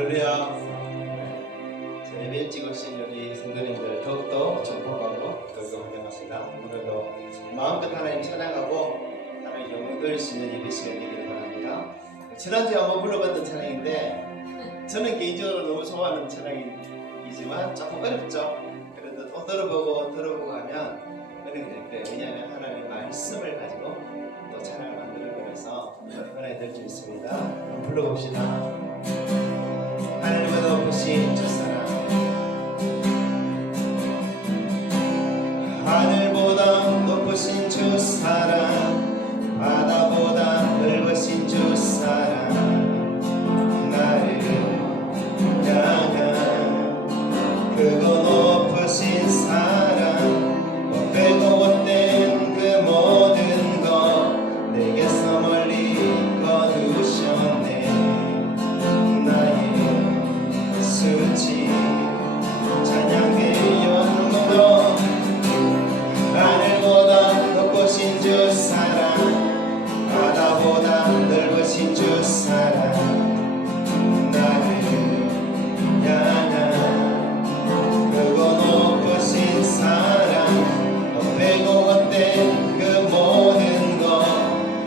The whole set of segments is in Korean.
할렐루야. 예배 일찍 오신 여기 성도님들 더욱더 축복하고 더욱더 환영합니다. 오늘도 마음껏 하나님 찬양하고 하나님 영광을 드리시는 예배 시간 되기를 바랍니다. 지난주에 한번 불러봤던 찬양인데 저는 개인적으로 너무 좋아하는 찬양이지만 조금 어렵죠. 그래도 또 들어보고 하면 은혜가 될 거예요. 왜냐하면 하나님의 말씀을 가지고 또 찬양을 만드는 거라서 은혜가 될 수 있습니다. 한번 불러봅시다. 하늘보다 높으신 주 사랑, 하늘보다 높으신 주 사랑, 바다보다 넓으신 주 사랑, 나를 향한 크고 높으신 사랑, 빼고 못된 그 모든 것 내게서 멀리 거두셨네. 수치 찬양의 영광으로 하늘보다 높으신 주 사랑, 바다보다 넓으신 주 사랑, 나를 향한 크고 높으신 사랑, 빼고 헛된 그 모든 것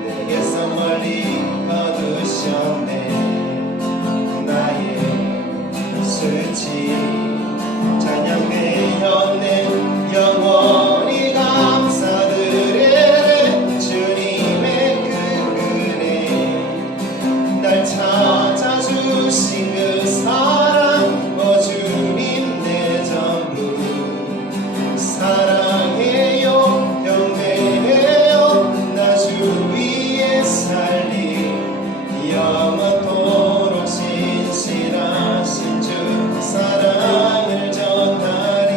내게서 멀리 거두셨네. 수치 찬양의 연내 영원히 감사드리네. 주님의 그 은혜 날 찾아주신 그 사랑, 주님 내 전부 사랑해요. 경배해요. 나 주 위에 살리 영원토록 신실하신 주 사랑을 전하리.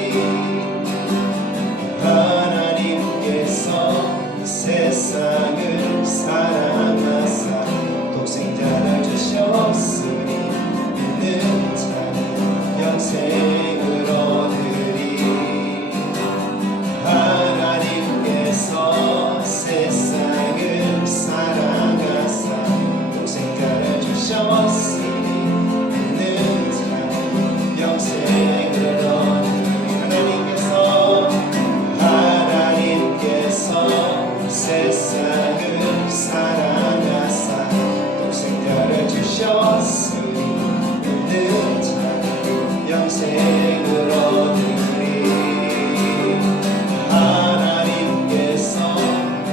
하나님께서 세상을 사랑하사 독생자를 주셨으니 믿는 자는 영생을 얻으리. 하나님께서 세상을 사랑하사 독생자를 주셨으니 영생을 얻으리. 하나님께서 세상을 사랑하사 독생자를 주셨으니 믿는 자는 영생을 얻으리. 하나님께서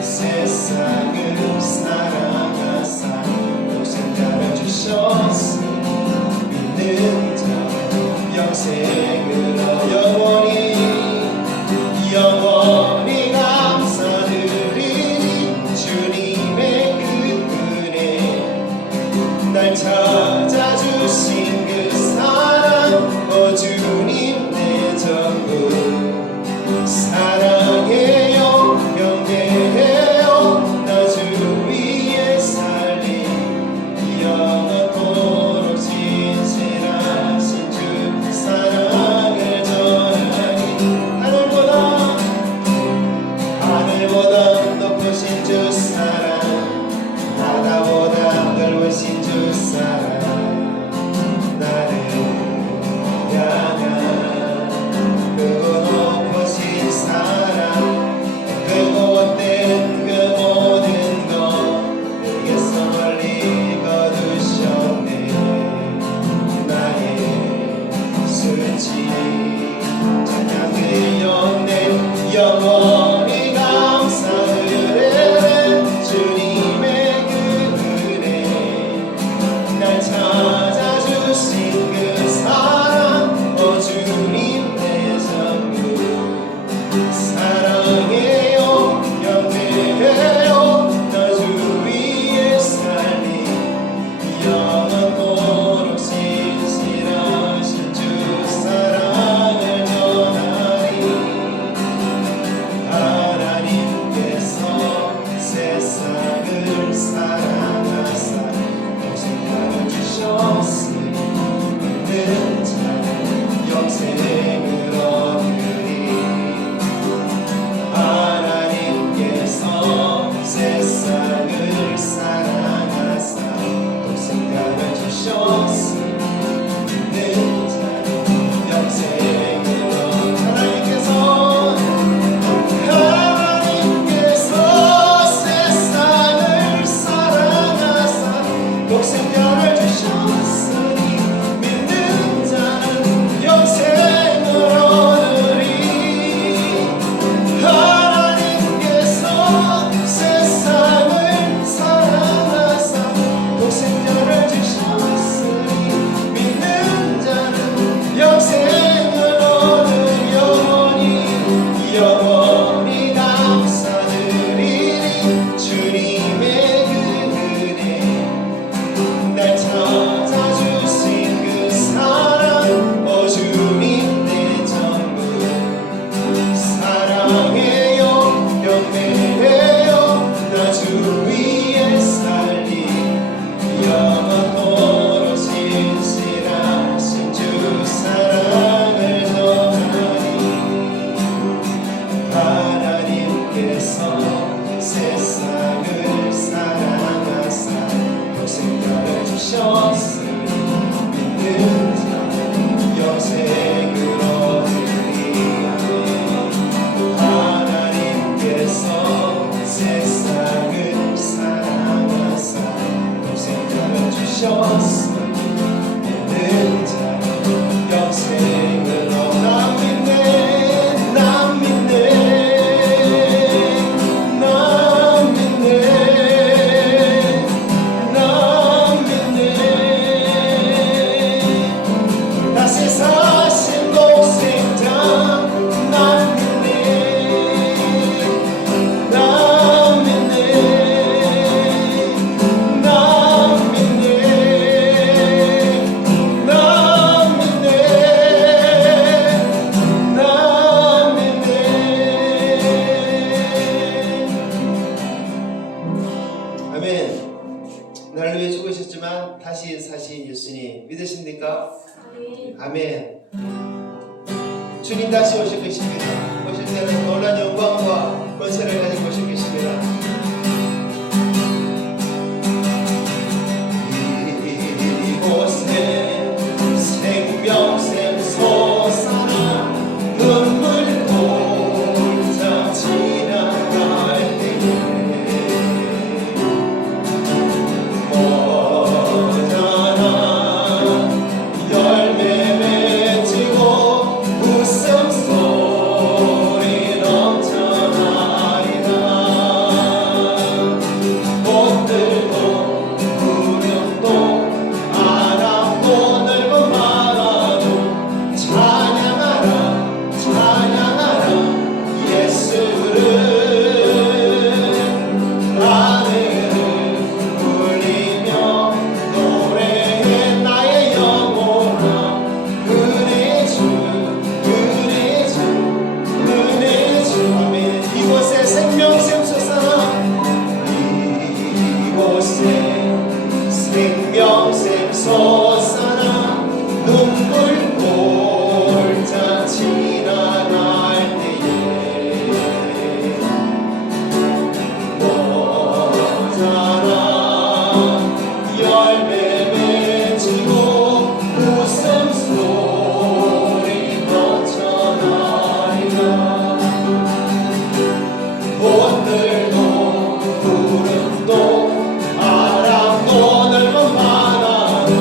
세상을 사랑하사 독생자를 주셨으니 믿는 자는 영생을 영원히 감사드리니. 주님의 그 은혜 날 찾아주신 그 사랑, 주님 내 전부 사랑해요. 경배해요. 나 주 위에 살리 영원토록 신실하신 주 사랑을 전하니. 하늘보다 높으신 주 사랑, 바다보다 넓으신 주 사랑, 오셨어 믿는 자 영생으로 나 믿네 나 믿네 나 믿네 나 믿네 다시 사신 독생자 나 믿네 나 믿네 나 믿네 나 믿네 나 믿네 아멘. 나를 위해 죽으셨지만 다시 사신 예수님 믿으십니까? 아멘. 주님 다시 오실 것입니다. 오실 때는 놀란 영광과 권세를 가지고 오실 것입니다. 이곳에 생명샘 솟아나 눈물 골짜 지나갈 때에 모자란 열매 맺히고 웃음소리 넘쳐나리라 꽃들도 구름도 아름고 넓은 바다도 찬양하라 찬양하라 예수를 하늘을 울리며 노래해 나의 영혼아 은혜 주 은혜 주 은혜 주 아멘. 이곳에 생명샘 솟아나 이곳에 생명샘 솟아나 눈물 골짜 지나갈 때에 모자란 열매 맺히고 웃음소리 넘쳐나리라 꽃들도 구름도 아름고 넓은 바다도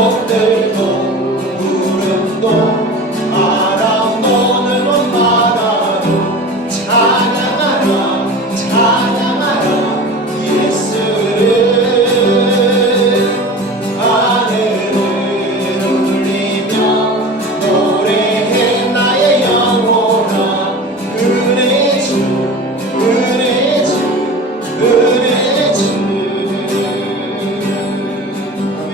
꽃들도 구름도 바람 부는 곳마다도 찬양하라 찬양하라 예수를 하늘을 울리며 노래해 나의 영혼아 은혜 주 은혜 주 은혜 주 아멘.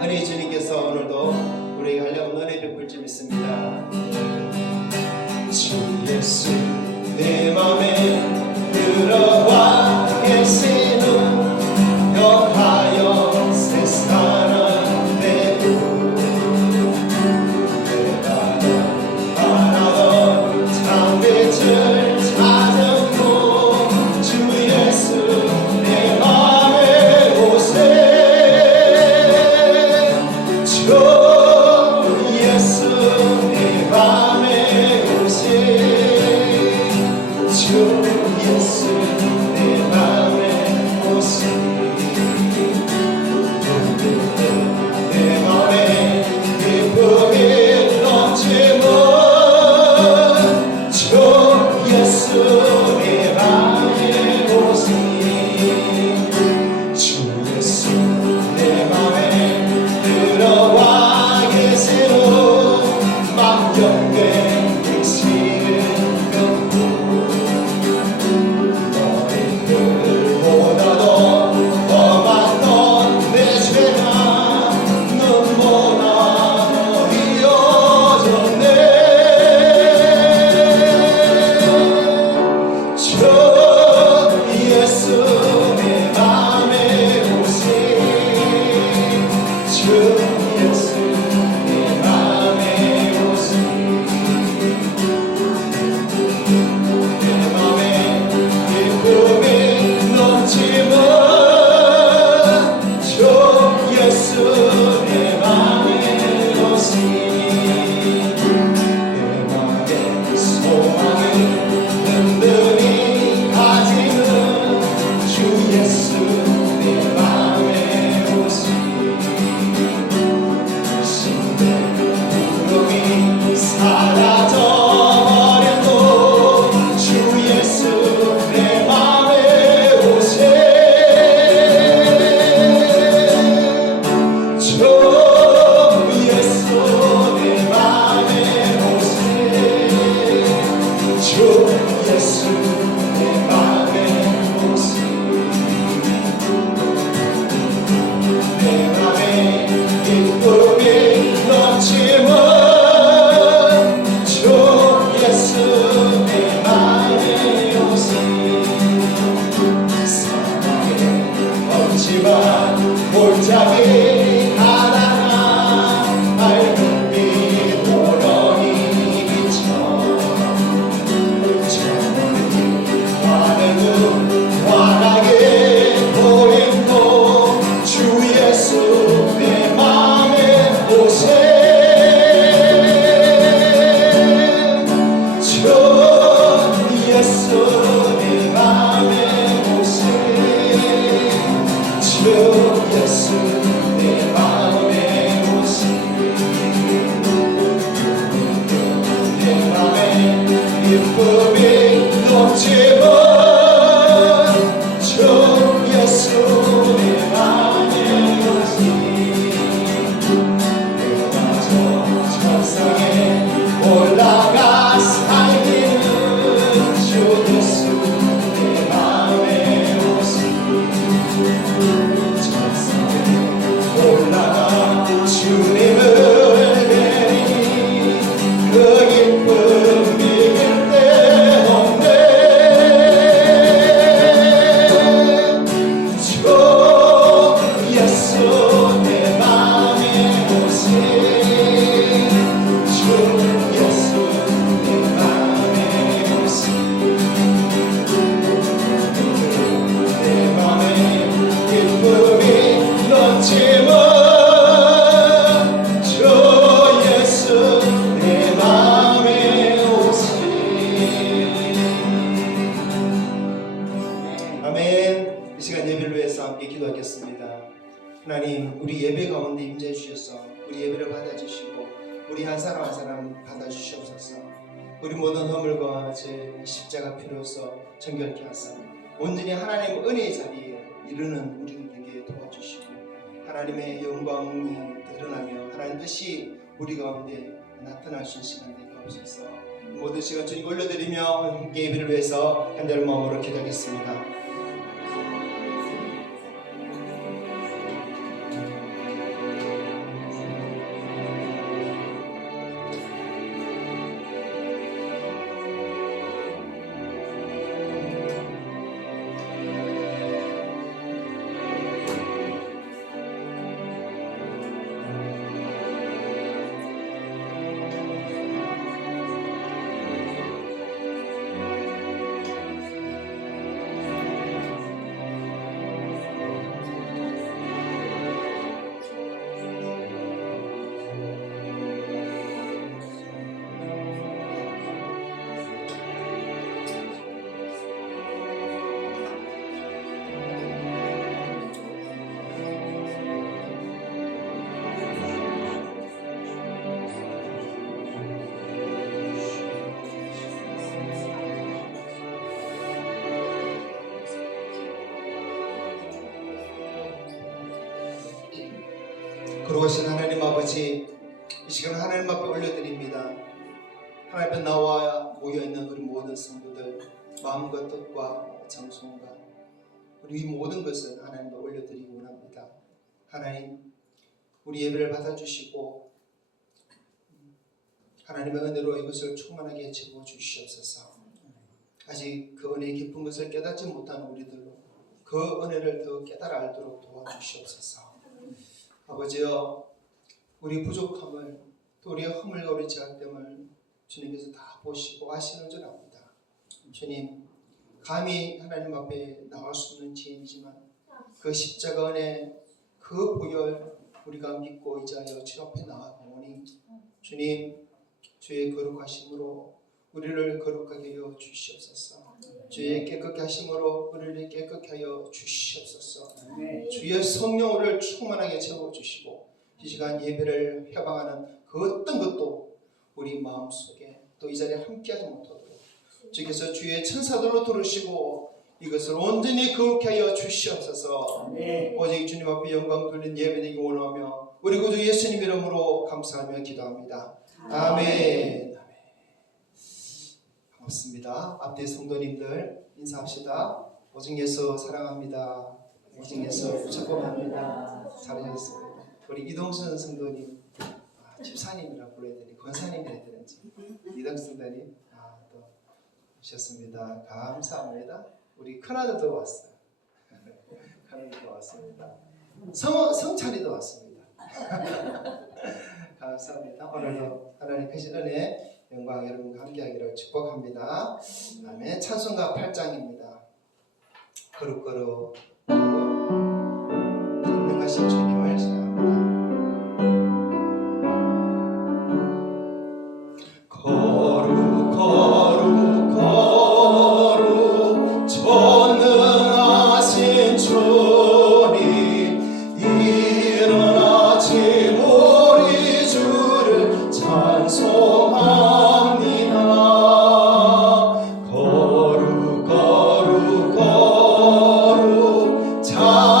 아니 주님께서 오늘도 우리에게 하려고 은혜 베풀 줄 믿습니다. 주 예수 내 맘에 들어와 계시는 역하여 세상을 내고 내가 바라던 참빛을 찾았고 주 예수 내 맘에 오세 주 예수 내 맘에 오세 주 예수 내 맘에 오세 내 맘에 기쁨이 넘치는 주 예수 내 맘에 오세 주 예수 내 맘에 들어와 계시는 막연된 계시는 병도 너희들보다도 더 많던 내 죄가 눈보다 더 이어졌네 주 예수 내 맘에 오세 주 예수 내 맘에 오세 내 맘에 기쁨이 넘치는 주 예수 내 맘에 오세 내 맘에 소망을 든든히 가지는 주 예수 내 맘에 오세 내 가운데 임재해 주셔서 우리 예배를 받아주시고 우리 한 사람 한 사람 받아주시옵소서. 우리 모든 허물과 죄 십자가 피로써 정결케 하사 온전히 하나님의 은혜의 자리에 이르는 우리들 되게 도와주시고 하나님의 영광이 드러나며 하나님 뜻이 우리 가운데 나타날 수 있는 시간 되게 하옵소서. 모든 시간 주님 올려드리며 함께 예배를 위해서 한대로 마음으로 기도하겠습니다. 거룩하신 하나님 아버지, 이 시간 하나님 앞에 올려드립니다. 하나님 앞에 나와 모여있는 우리 모든 성도들 마음과 뜻과 정성과 우리 모든 것을 하나님 앞에 올려드리기 원합니다. 하나님, 우리 예배를 받아주시고 하나님의 은혜로 이것을 충만하게 채워주시옵소서. 아직 그 은혜의 깊은 것을 깨닫지 못하는 우리들로 그 은혜를 더 깨달아 알도록 도와주시옵소서. 아버지여, 우리 부족함을 또 우리의 허물과 우리 죄악됨을 주님께서 다 보시고 아시는 줄 압니다. 주님, 감히 하나님 앞에 나갈 수 없는 죄인이지만 그 십자가 은혜, 그 보혈 우리가 믿고 의지하여 주 앞에 나아가오니 주님, 주의 거룩하심으로 우리를 거룩하게 하여 주시옵소서. 주의 깨끗게 하심으로 우리를 깨끗게 하여 주시옵소서. 주의 성령을 충만하게 채워주시고 이 시간 예배를 해방하는 그 어떤 것도 우리 마음속에 또 이 자리에 함께하지 못하도록 주께서 주의 천사들로 들으시고 이것을 온전히 거룩하게 하여 주시옵소서. 오직 주님 앞에 영광 돌린 예배되기 원하며 우리 구주 예수님 이름으로 감사하며 기도합니다. 아멘. 반갑습니다. 앞뒤 성도님들 인사합시다. 오직 예수 사랑합니다. 오직 예수 축복합니다. 잘하셨습니다. 우리 이동순 성도님, 집사님이라 불러야 되니 권사님이라 해야 되는지 이동 성도님 또 오셨습니다. 감사합니다. 우리 큰아들도 왔어요. 큰아들도 왔습니다. 성찬이도 왔습니다. 감사합니다. 오늘도 하나님 크신 은혜 영광 여러분과 함께하기를 축복합니다. 아멘. 찬송가 8장입니다. 거룩거룩 전능하신 주님을 찬양합니다. 거룩 거룩 거룩 전능하신 주님 이른 아침 우리 주를 찬송합니다. 거룩 거룩 거룩 찬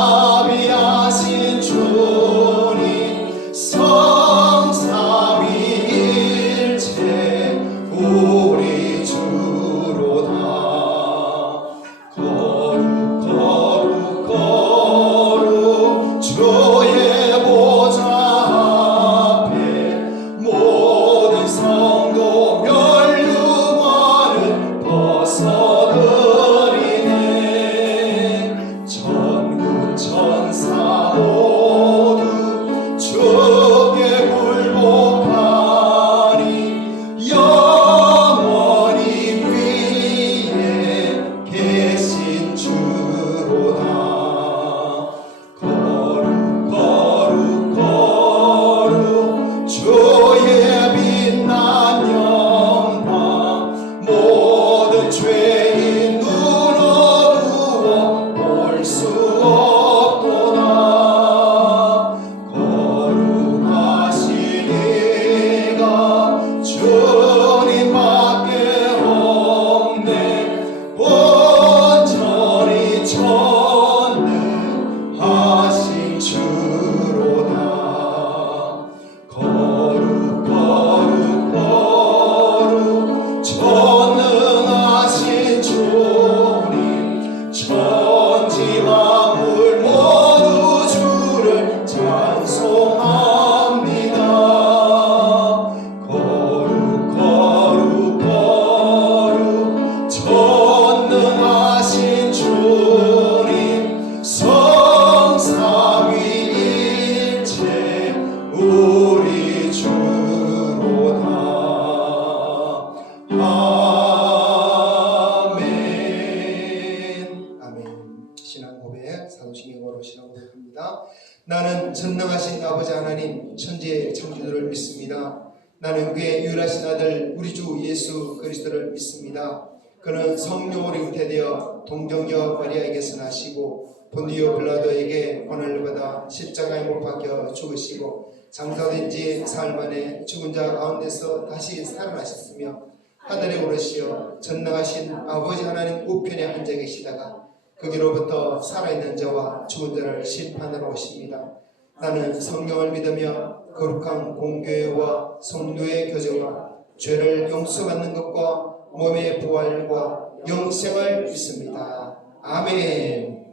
아버지 하나님 천지의 창조주를 믿습니다. 나는 그의 유일하신 아들 우리 주 예수 그리스도를 믿습니다. 그는 성령으로 잉태되어 동정녀 마리아에게서 나시고 본디오 빌라도에게 고난을 받아 십자가에 못 박혀 죽으시고 장사된 지 사흘 만에 죽은 자 가운데서 다시 살아나셨으며 하늘에 오르시어 전능하신 아버지 하나님 우편에 앉아 계시다가 거기로부터 살아있는 자와 죽은 자를 심판하러 오십니다. 나는 성령을 믿으며 거룩한 공교회와 성도의 교제와 죄를 용서받는 것과 몸의 부활과 영생을 믿습니다. 아멘.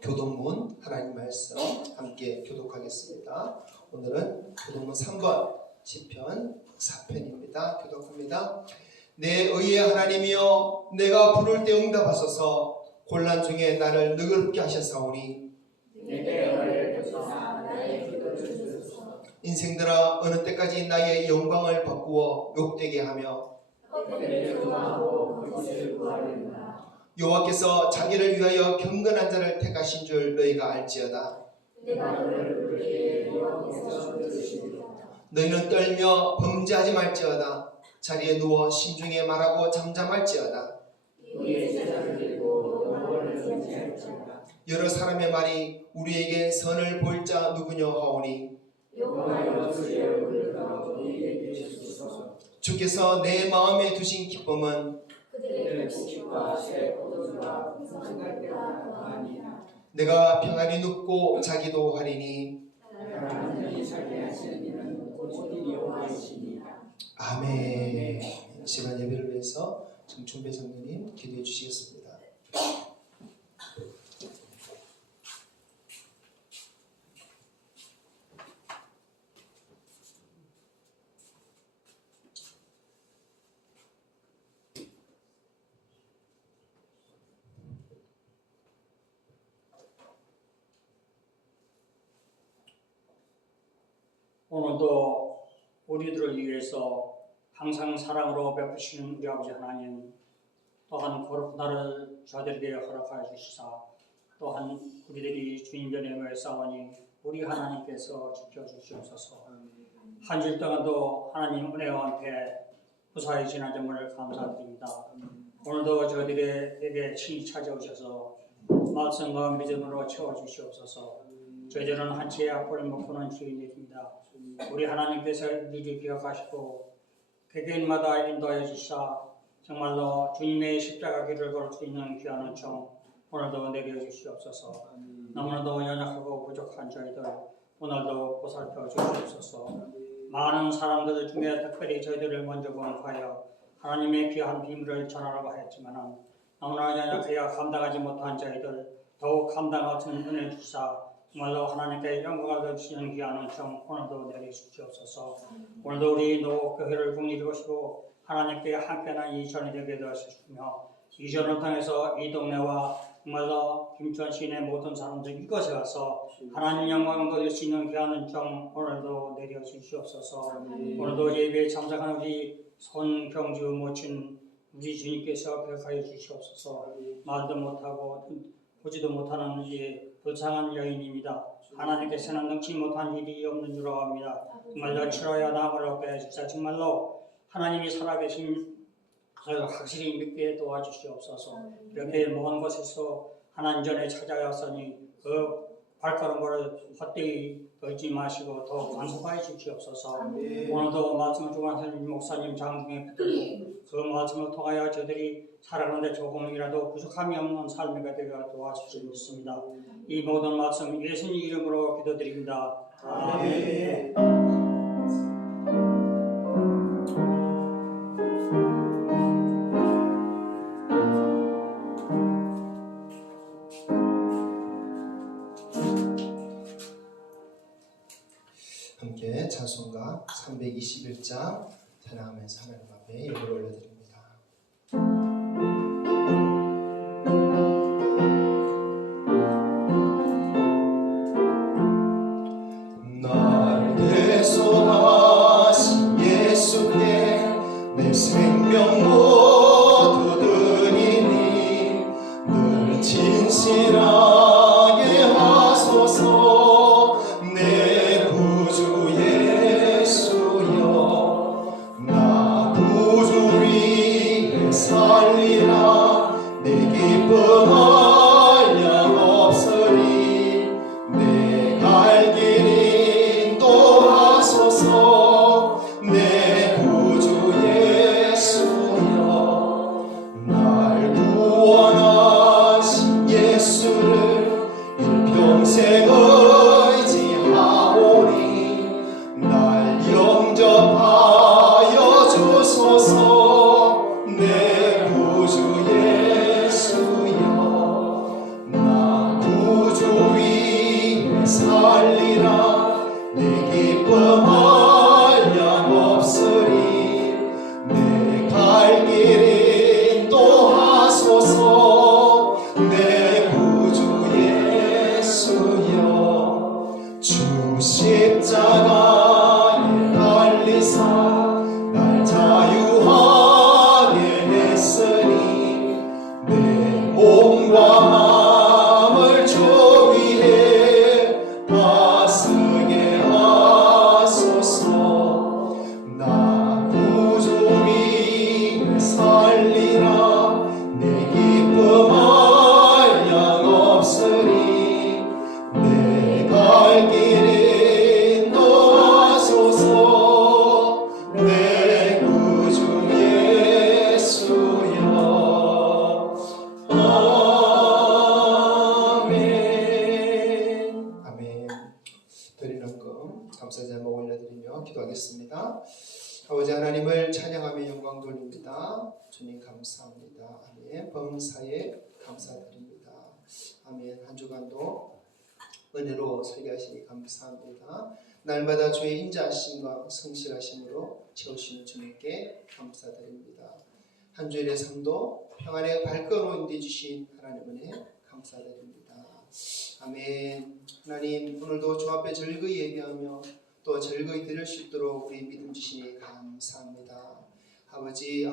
교독문 하나님 말씀 함께 교독하겠습니다. 오늘은 교독문 3번 시편 4편입니다. 교독합니다. 내 의의 하나님이여 내가 부를 때 응답하소서. 곤란 중에 나를 너그럽게 하셨사오니 인생들아 어느 때까지 나의 영광을 바꾸어 욕되게 하며 여호와께서 자기를 위하여 경건한 자를 택하신 줄 너희가 알지어다. 너희는 떨며 범죄하지 말지어다. 자리에 누워 신중에 말하고 잠잠할지어다. 여러 사람의 말이 우리에게 선을 보일 자 누구냐 하오니 주께서 내 마음에 두신 기쁨은 내가 평안히 눕고 자기도 하리니 아멘. 시간 예배를 위해서 정춘배 장로님 기도해 주시겠습니다. 오늘도 우리들을 위해서 항상 사랑으로 베푸시는 우리 아버지 하나님, 또한 거룩한 날을 저들에게 허락하여 주시사 또한 우리들이 주님 전에 모여 싸우니 우리 하나님께서 지켜주시옵소서. 한 주일 동안도 하나님 은혜와 함께 무사히 지난 점을 감사드립니다. 오늘도 저희들에게 친히 찾아오셔서 말씀과 믿음으로 채워주시옵소서. 저희들은 한 채의 악보를 못 보는 주인입니다. 우리 하나님께서 미리 기억하시고 개개인마다 인도해 주시사 정말로 주님의 십자가 길을 걸을 수 있는 귀한 은총 오늘도 내려주시옵소서. 너무나도 연약하고 부족한 저희들 오늘도 보살펴 주시옵소서. 많은 사람들 중에 특별히 저희들을 먼저 공부하여 하나님의 귀한 비밀을 전하라고 했지만 너무나 연약하여 감당하지 못한 저희들 더욱 감당할 수 있는 은혜 주사 정말로 하나님께 영광을 드리시는 귀한 은총 오늘도 내리주시옵소서. 오늘도 우리 노교회를 공리하시고 하나님께 함께하는 이 전이 되게 도와주시며 이 전을 통해서 이 동네와 정말로 김천 시내 모든 사람들 이곳에 와서 하나님 영광을 돌릴 수 있는 귀한 은총 오늘도 내려주시옵소서. 오늘도 예배에 참석한 우리 손경주 모친 우리 주님께서 기억하여 주시옵소서. 말도 못하고 보지도 못하는 이 불쌍한 여인입니다. 하나님께서는 능치 못한 일이 없는 줄 압니다. 정말로 치러야 남을 얻게 해주사 정말로 하나님이 살아계신 것을 확실히 믿게 도와주시옵소서. 이렇게 먼 곳에서 하나님 전에 찾아왔으니 그 발걸음을 헛되이 걸지 마시고 더 간섭하여 주시옵소서. 오늘도 말씀을 주관하는 목사님 장중에 붙들고 그 말씀을 통하여 저들이 살아가는데 조금이라도 부족함이 없는 삶이 되게 도와주시옵소서. 이 모든 말씀 예수님 이름으로 기도드립니다. 아멘. 함께 찬송가 321장 찬양하면서 하나님 앞에 예배를 올려드립니다. 나를 대속하신 예수께 내 생명 모두 드리니 늘 진실하게 하소서. 내 감사 제목 올려드리며 기도하겠습니다. 아버지 하나님을 찬양하며 영광 돌립니다. 주님 감사합니다. 아멘. 범사에 감사드립니다. 아멘. 한 주간도 은혜로 설계하시니 감사합니다. 날마다 주의 인자하심과 성실하심으로 채우시는 주님께 감사드립니다. 한 주일의 삶도 평안의 발걸음으로 인도해주신 하나님 은혜 감사드립니다. 아멘. 하나님 오늘도 주 앞에 즐거이 예배하며 또 즐거이 드릴 수 있도록 우리 믿음 주시니 감사합니다. 아버지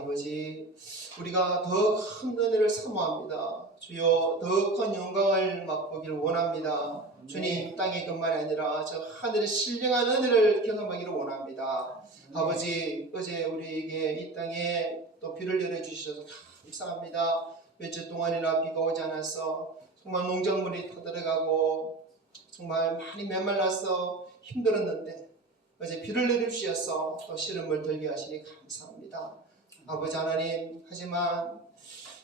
우리가 더 큰 은혜를 사모합니다. 주여 더 큰 영광을 맛보기를 원합니다. 주님 땅의 것만이 아니라 저 하늘의 신령한 은혜를 경험하기를 원합니다. 아버지 어제 우리에게 이 땅에 또 비를 내려주셔서 감사합니다. 며칠 동안이나 비가 오지 않아서 정말 농작물이 타들어가고 정말 많이 메말라서 힘들었는데 어제 비를 내려주셔서 또 시름을 들게 하시니 감사합니다. 아버지 하나님 하지만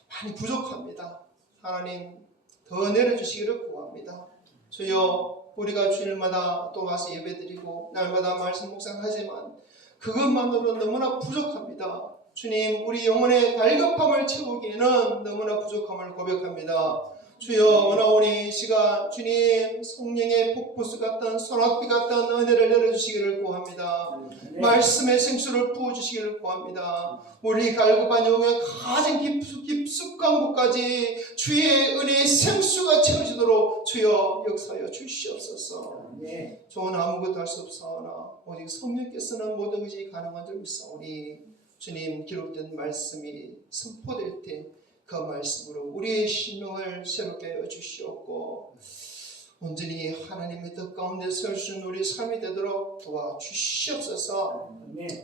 많이 부족합니다. 하나님 더 내려주시기를 구합니다. 주여 우리가 주일마다 또 와서 예배드리고 날마다 말씀 묵상하지만 그것만으로 너무나 부족합니다. 주님 우리 영혼의 갈급함을 채우기에는 너무나 부족함을 고백합니다. 주여 오늘 이 시간 주님 성령의 폭포수 같은 소낙비 같은 은혜를 내려주시기를 구합니다. 말씀의 생수를 부어주시기를 구합니다. 우리 갈급한 영혼의 가장 깊숙한 곳까지 주의 은혜의 생수가 채워지도록 주여 역사하여 주시옵소서. 저는 아무것도 할 수 없사오나 오직 성령께서는 모든 것이 가능한 줄 믿사오니 주님 기록된 말씀이 선포될 때 그 말씀으로 우리의 심령을 새롭게 하여 주시옵고 온전히 하나님의 뜻 가운데 설 수 있는 우리 삶이 되도록 도와주시옵소서.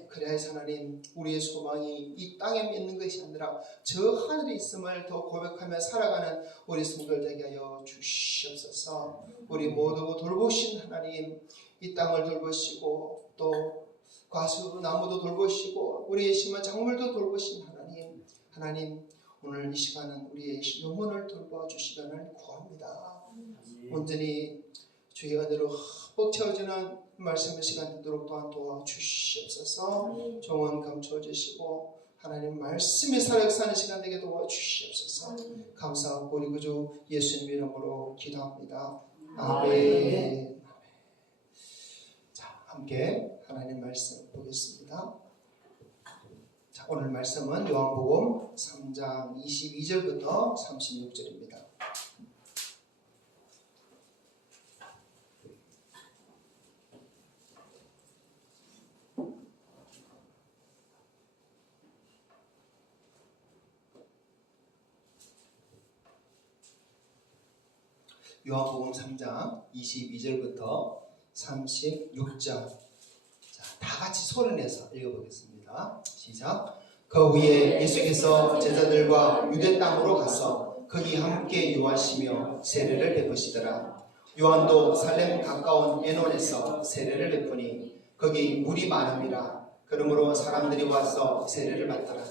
그래야 하나님 우리의 소망이 이 땅에 있는 것이 아니라 저 하늘에 있음을 더 고백하며 살아가는 우리 성도들 되게 하여 주시옵소서. 우리 모두 돌보신 하나님 이 땅을 돌보시고 또 과수 나무도 돌보시고 우리의 심한 작물도 돌보신 하나님 오늘 이 시간은 우리의 영혼을 돌봐 주시기를 구합니다. 온전히 주의 은혜로 흠뻑 채워지는 말씀의 시간 되도록 또한 도와주시옵소서. 정원 감춰 주시고 하나님 말씀이 살아 역사하는 시간 되게 도와주시옵소서. 감사하고 우리 구주 예수님 이름으로 기도합니다. 아멘. 자, 함께 하나님 말씀 보겠습니다. 자, 오늘 말씀은 요한복음 3장 22절부터 36절입니다. 요한복음 3장 22절부터 36절. 자, 다 같이 소리 내서 읽어보겠습니다. 시작. 그 후에 예수께서 제자들과 유대 땅으로 가서 거기 함께 유하시며 세례를 베푸시더라. 요한도 살렘 가까운 에논에서 세례를 베푸니 거기 물이 많음이라. 그러므로 사람들이 와서 세례를 받더라.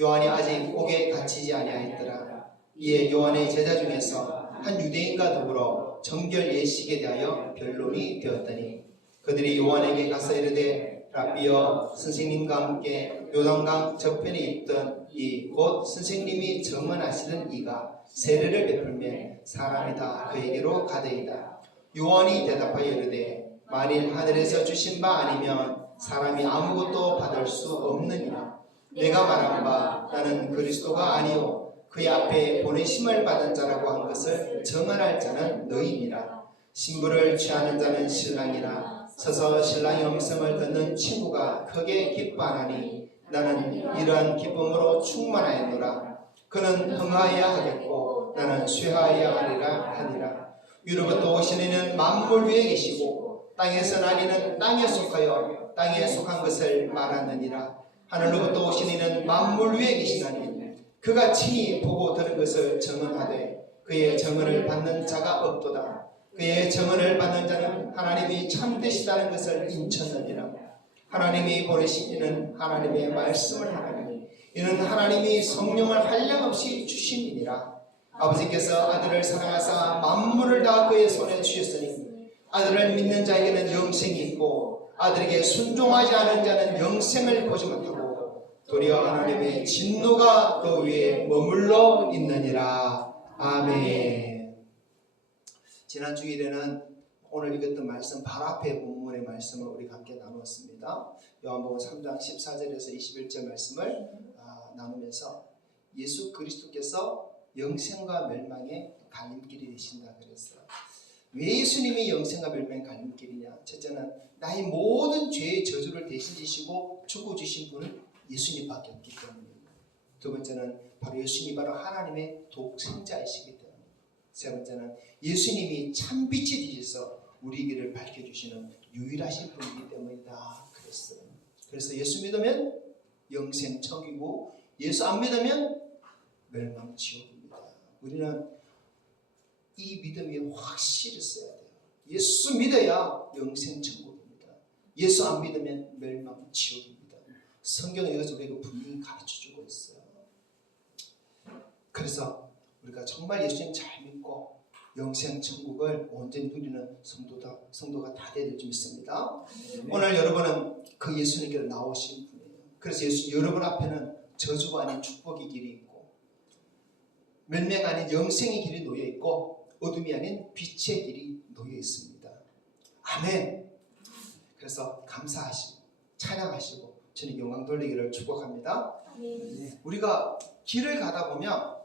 요한이 아직 옥에 갇히지 아니하였더라. 이에 요한의 제자 중에서 한 유대인과 더불어 정결 예식에 대하여 변론이 되었더니 그들이 요한에게 가서 이르되 라비여 선생님과 함께 요단강 저편에 있던 이 곧 선생님이 정언하시던 이가 세례를 베풀매 사람이 다 그에게로 가더이다. 요한이 대답하여 이르되 만일 하늘에서 주신 바 아니면 사람이 아무것도 받을 수 없느니라. 내가 말한 바 나는 그리스도가 아니요 그의 앞에 보내심을 받은 자라고 한 것을 정언할 자는 너희니라. 신부를 취하는 자는 신랑이라. 서서 신랑의 음성을 듣는 친구가 크게 기뻐하나니 나는 이러한 기쁨으로 충만하였노라. 그는 흥하여야 하겠고 나는 쇠하여야 하리라. 위로부터 오신 이는 만물 위에 계시고 땅에서 난 이는 땅에 속하여 땅에 속한 것을 말하느니라. 하늘로부터 오신 이는 만물 위에 계시나니 그가 친히 보고 들은 것을 정언하되 그의 정언을 받는 자가 없도다. 그의 정언을 받는 자는 하나님이 참되시다는 것을 인쳤느니라. 하나님이 보내신 이는 하나님의 말씀을 하나니 이는 하나님이 성령을 한량없이 주심이니라. 아버지께서 아들을 사랑하사 만물을 다 그의 손에 주셨으니 아들을 믿는 자에게는 영생이 있고 아들에게 순종하지 않은 자는 영생을 보지 못하고 도리어 하나님의 진노가 그 위에 머물러 있느니라. 아멘. 지난 주일에는 오늘 읽었던 말씀 바로 앞에 본문의 말씀을 우리가 함께 나누었습니다. 요한복음 3장 14절에서 21절 말씀을 나누면서 예수 그리스도께서 영생과 멸망의 갈림길이 되신다 그랬어요. 왜 예수님이 영생과 멸망의 갈림길이냐? 첫째는 나의 모든 죄의 저주를 대신 지시고 죽어주신 분은 예수님밖에 없기 때문입니다. 두 번째는 바로 예수님이 바로 하나님의 독생자이시기 때문입니다. 세 번째는 예수님이 참빛이 되셔서 우리 길을 밝혀주시는 유일하신 분이기 때문이다 그랬어요. 그래서 예수 믿으면 영생 천국이고 예수 안 믿으면 멸망 지옥입니다. 우리는 이 믿음이 확실히 있어야 돼요. 예수 믿어야 영생 천국입니다. 예수 안 믿으면 멸망 지옥입니다. 성경에 이것을 우리가 분명히 가르쳐주고 있어요. 그래서 우리가 정말 예수님 잘 믿고 영생 천국을 온전히 누리는 성도가 다 되야 될 줄 믿습니다. 오늘 여러분은 그 예수님께로 나오신 분이에요. 그래서 여러분 앞에는 저주가 아닌 축복의 길이 있고 멸망 아닌 영생의 길이 놓여 있고 어둠이 아닌 빛의 길이 놓여 있습니다. 아멘. 그래서 감사하시고 찬양하시고 저는 영광 돌리기를 축복합니다. 아멘. 우리가 길을 가다 보면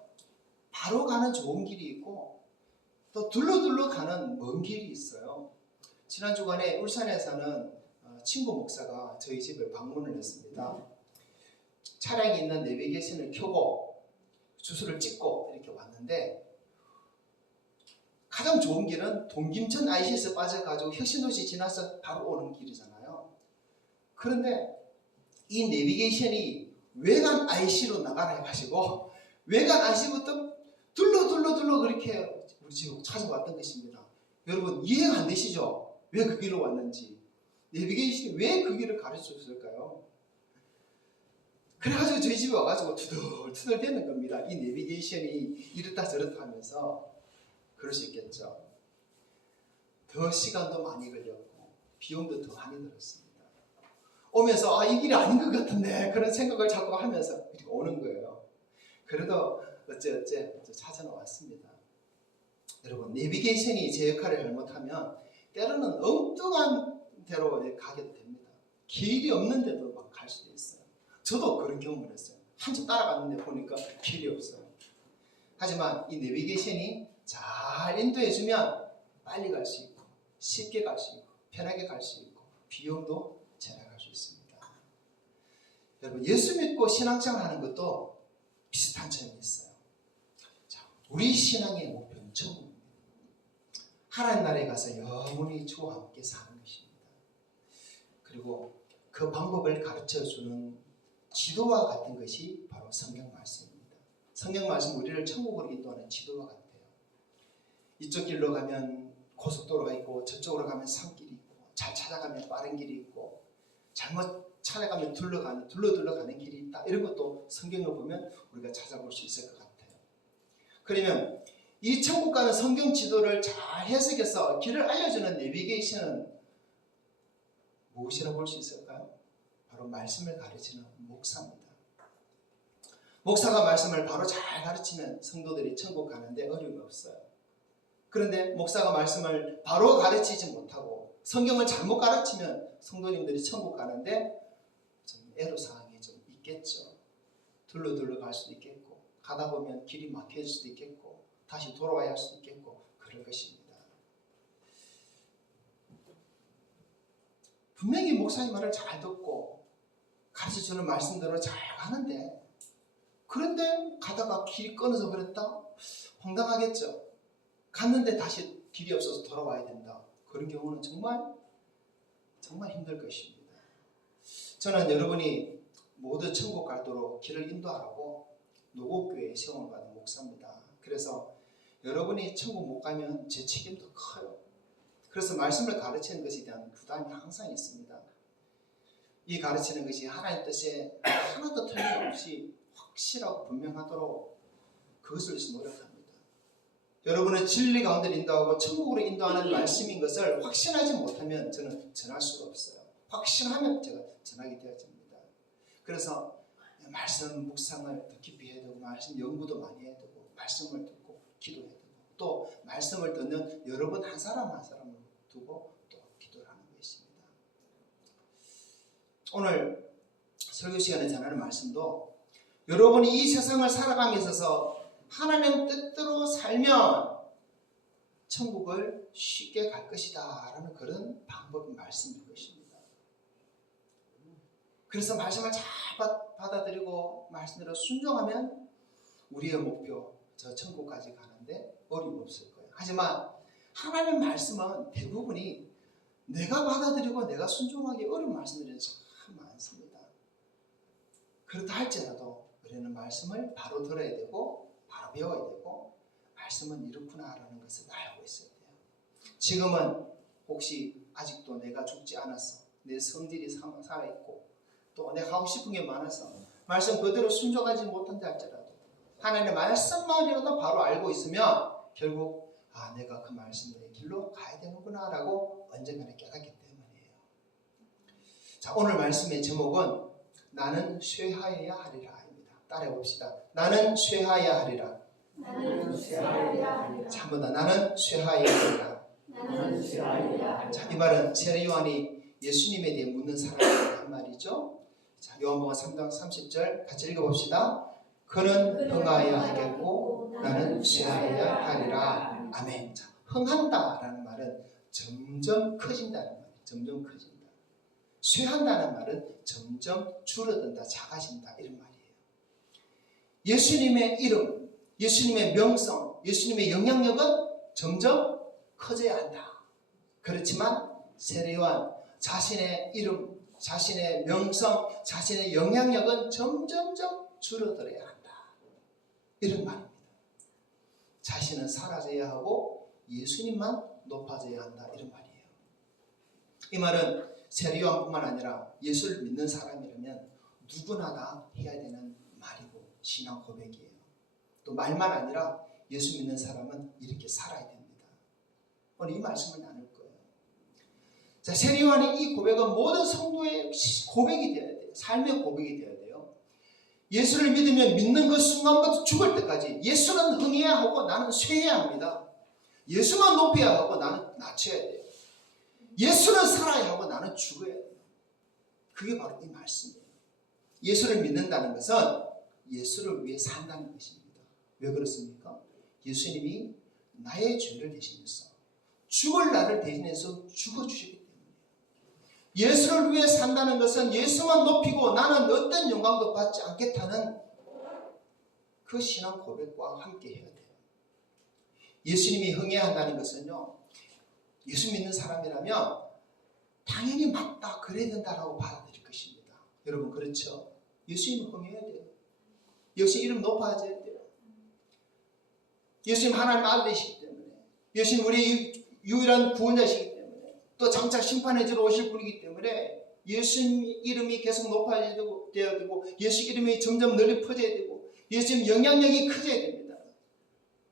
바로 가는 좋은 길이 있고 또 둘러둘러 가는 먼 길이 있어요. 지난 주간에 울산에 사는 친구 목사가 저희 집을 방문을 했습니다. 차량이 있는 내비게이션을 켜고 주소를 찍고 이렇게 왔는데 가장 좋은 길은 동김천 IC에서 빠져가지고 혁신도시 지나서 바로 오는 길이잖아요. 그런데 이 내비게이션이 외관 IC로 나가라 해가지고 외관 IC부터 둘러 그렇게 우리 집으로 찾아왔던 것입니다. 여러분 이해가 안 되시죠? 왜 그 길로 왔는지. 내비게이션이 왜 그 길을 가르쳐줬을까요? 그래가지고 저희 집에 와가지고 투덜투덜 대는 겁니다. 이 내비게이션이 이렇다 저렇다 하면서. 그럴 수 있겠죠. 더 시간도 많이 걸렸고 비용도 더 많이 들었습니다. 오면서 이 길이 아닌 것 같은데 그런 생각을 자꾸 하면서 이렇게 오는 거예요. 그래도 어째 찾아왔습니다. 여러분 내비게이션이 제 역할을 잘못하면 때로는 엉뚱한 데로 가게 됩니다. 길이 없는데도 막 갈 수도 있어요. 저도 그런 경험을 했어요. 한참 따라갔는데 보니까 길이 없어요. 하지만 이 내비게이션이 잘 인도해주면 빨리 갈 수 있고 쉽게 갈 수 있고 편하게 갈 수 있고 비용도 절약할 수 있습니다. 여러분 예수 믿고 신앙생활 하는 것도 비슷한 점이 있어요. 자, 우리 신앙의 목표는 천국입니다. 하나님 나라에 가서 영원히 주와 함께 사는 것입니다. 그리고 그 방법을 가르쳐주는 지도와 같은 것이 바로 성경 말씀입니다. 성경 말씀 우리를 천국으로 인도하는 지도와 같아요. 이쪽 길로 가면 고속도로가 있고 저쪽으로 가면 산길이 있고 잘 찾아가면 빠른 길이 있고 잘못 찾아가면 둘러 가는 길이 있다. 이런 것도 성경을 보면 우리가 찾아볼 수 있을 것 같아요. 그러면 이 천국 가는 성경 지도를 잘 해석해서 길을 알려주는 내비게이션은 무엇이라고 볼 수 있을까요? 바로 말씀을 가르치는 목사입니다. 목사가 말씀을 바로 잘 가르치면 성도들이 천국 가는데 어려움이 없어요. 그런데 목사가 말씀을 바로 가르치지 못하고 성경을 잘못 가르치면 성도님들이 천국 가는데 좀 애로사항이 좀 있겠죠. 둘러 갈 수도 있겠고 가다 보면 길이 막힐 수도 있겠고 다시 돌아와야 할 수도 있겠고 그럴 것입니다. 분명히 목사님 말을 잘 듣고 가르쳐주는 말씀대로 잘 가는데 그런데 가다가 길이 끊어서 그랬다? 황당하겠죠. 갔는데 다시 길이 없어서 돌아와야 된다. 그런 경우는 정말 힘들 것입니다. 저는 여러분이 모두 천국 갈도록 길을 인도하라고 노곡교회에 세움을 받은 목사입니다. 그래서 여러분이 천국 못 가면 제 책임도 커요. 그래서 말씀을 가르치는 것에 대한 부담이 항상 있습니다. 이 가르치는 것이 하나님 뜻에 하나도 틀림없이 확실하고 분명하도록 그것을 위해서 노력합니다. 여러분의 진리 가운데 인도하고 천국으로 인도하는 말씀인 것을 확신하지 못하면 저는 전할 수가 없어요. 확신하면 제가 전하게 되어집니다. 그래서 말씀 묵상을 더 깊이 해야 되고 말씀 연구도 많이 해야 되고 말씀을 듣고 기도해야 되고 또 말씀을 듣는 여러분 한 사람 한 사람을 두고 또 기도를 하는 것입니다. 오늘 설교 시간에 전하는 말씀도 여러분이 이 세상을 살아가면서 있어서 하나님 뜻대로 살면 천국을 쉽게 갈 것이다 라는 그런 방법의 말씀일 것입니다. 그래서 말씀을 잘 받아들이고 말씀대로 순종하면 우리의 목표 저 천국까지 가는데 어려움 없을 거예요. 하지만 하나님 말씀은 대부분이 내가 받아들이고 내가 순종하기 어려운 말씀들이 참 많습니다. 그렇다 할지라도 우리는 말씀을 바로 들어야 되고 바로 배워야 되고 말씀은 이렇구나라는 것을 알고 있어야 돼요. 지금은 혹시 아직도 내가 죽지 않았어, 내 성질이 살아있고 또 내가 하고 싶은 게 많아서 말씀 그대로 순종하지 못한다 할지라도 하나님의 말씀만이라도 바로 알고 있으면 결국 내가 그 말씀의 길로 가야 되는구나 라고 언젠가는 깨닫기 때문이에요. 자, 오늘 말씀의 제목은 나는 쇠하여야 하리라 입니다. 따라해 봅시다. 나는 쇠하여야 하리라. 나는 쇠하여야 하리라. 자, 한 번 더. 나는 쇠하여야 하리라. 나는 쇠하여야 하리라. 자, 이 말은 세례 요한이 예수님에 대해 묻는 사람의 한 말이죠. 자, 요한복음 3장 30절 같이 읽어봅시다. 그는 흥하여야 하겠고 나는 쇠하여야 하리라. 아멘. 자, 흥한다라는 말은 점점 커진다는 말이에요. 점점 커진다. 쇠한다는 말은 점점 줄어든다, 작아진다 이런 말이에요. 예수님의 이름, 예수님의 명성, 예수님의 영향력은 점점 커져야 한다. 그렇지만 세례 요한 자신의 이름, 자신의 명성, 자신의 영향력은 점점점 줄어들어야 한다. 이런 말입니다. 자신은 사라져야 하고 예수님만 높아져야 한다. 이런 말이에요. 이 말은 세례 요한뿐만 아니라 예수를 믿는 사람이라면 누구나 다 해야 되는 말이고 신앙 고백이에요. 또 말만 아니라 예수 믿는 사람은 이렇게 살아야 됩니다. 오늘 이 말씀을 나눌 거예요. 자, 세례 요한의 이 고백은 모든 성도의 고백이 되어야 돼요. 삶의 고백이 되어야 돼요. 예수를 믿으면 믿는 그 순간부터 죽을 때까지 예수는 흥해야 하고 나는 쇠해야 합니다. 예수만 높여야 하고 나는 낮춰야 돼요. 예수는 살아야 하고 나는 죽어야 돼요. 그게 바로 이 말씀이에요. 예수를 믿는다는 것은 예수를 위해 산다는 것입니다. 왜 그렇습니까? 예수님이 나의 죄를 대신해서 죽을 나를 대신해서 죽어주시기 때문이에요. 예수를 위해 산다는 것은 예수만 높이고 나는 어떤 영광도 받지 않겠다는 그 신앙 고백과 함께 해야 돼요. 예수님이 흥해야 한다는 것은요, 예수 믿는 사람이라면 당연히 맞다, 그래야 된다라고 받아들일 것입니다. 여러분 그렇죠? 예수님은 흥해야 돼요. 예수님 이름 높아져야 돼요. 예수님 하나님 아들이시기 때문에, 예수님 우리의 유일한 구원자시기 때문에, 또 장차 심판해 주러 오실 분이기 때문에 예수님 이름이 계속 높아져야 되고 예수 이름이 점점 널리 퍼져야 되고 예수님 영향력이 커져야 됩니다.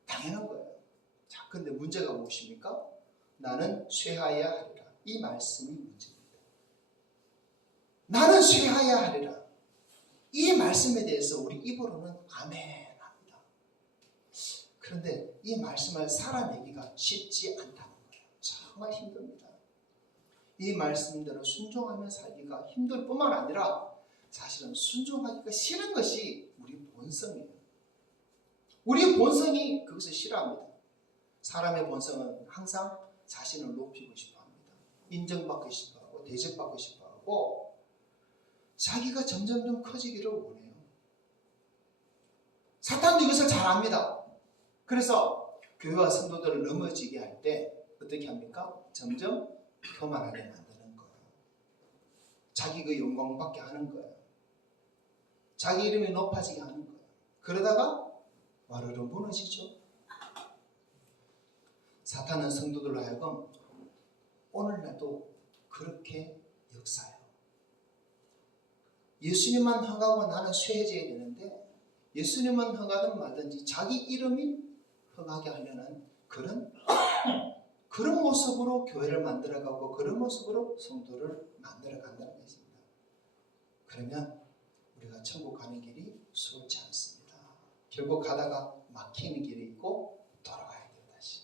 당연한 거예요. 자, 근데 문제가 무엇입니까? 나는 쇠하여야 하리라. 이 말씀이 문제입니다. 나는 쇠하여야 하리라. 이 말씀에 대해서 우리 입으로는 아멘 합니다. 그런데 이 말씀을 살아내기가 쉽지 않다는 거예요. 정말 힘듭니다. 이 말씀대로 순종하며 살기가 힘들 뿐만 아니라 사실은 순종하기가 싫은 것이 우리 본성이에요. 우리 본성이 그것을 싫어합니다. 사람의 본성은 항상 자신을 높이고 싶어합니다. 인정받고 싶어하고 대접받고 싶어하고 자기가 점점 커지기를 원해요. 사탄도 이것을 잘 압니다. 그래서 교회와 성도들을 넘어지게 할 때 어떻게 합니까? 점점 교만하게 만드는 거예요. 자기 그 영광 받게 하는 거예요. 자기 이름이 높아지게 하는 거예요. 그러다가 와르르 무너지죠. 사탄은 성도들로 하여금 오늘날도 그렇게 역사해요. 예수님만 흥하고 나는 쇠해져야 되는데 예수님만 흥하든 말든지 자기 이름이 흥하게 하려는 그런 모습으로 교회를 만들어가고 그런 모습으로 성도를 만들어간다는 것입니다. 그러면 우리가 천국 가는 길이 수월치 않습니다. 결국 가다가 막히는 길이 있고 돌아가야 돼요. 다시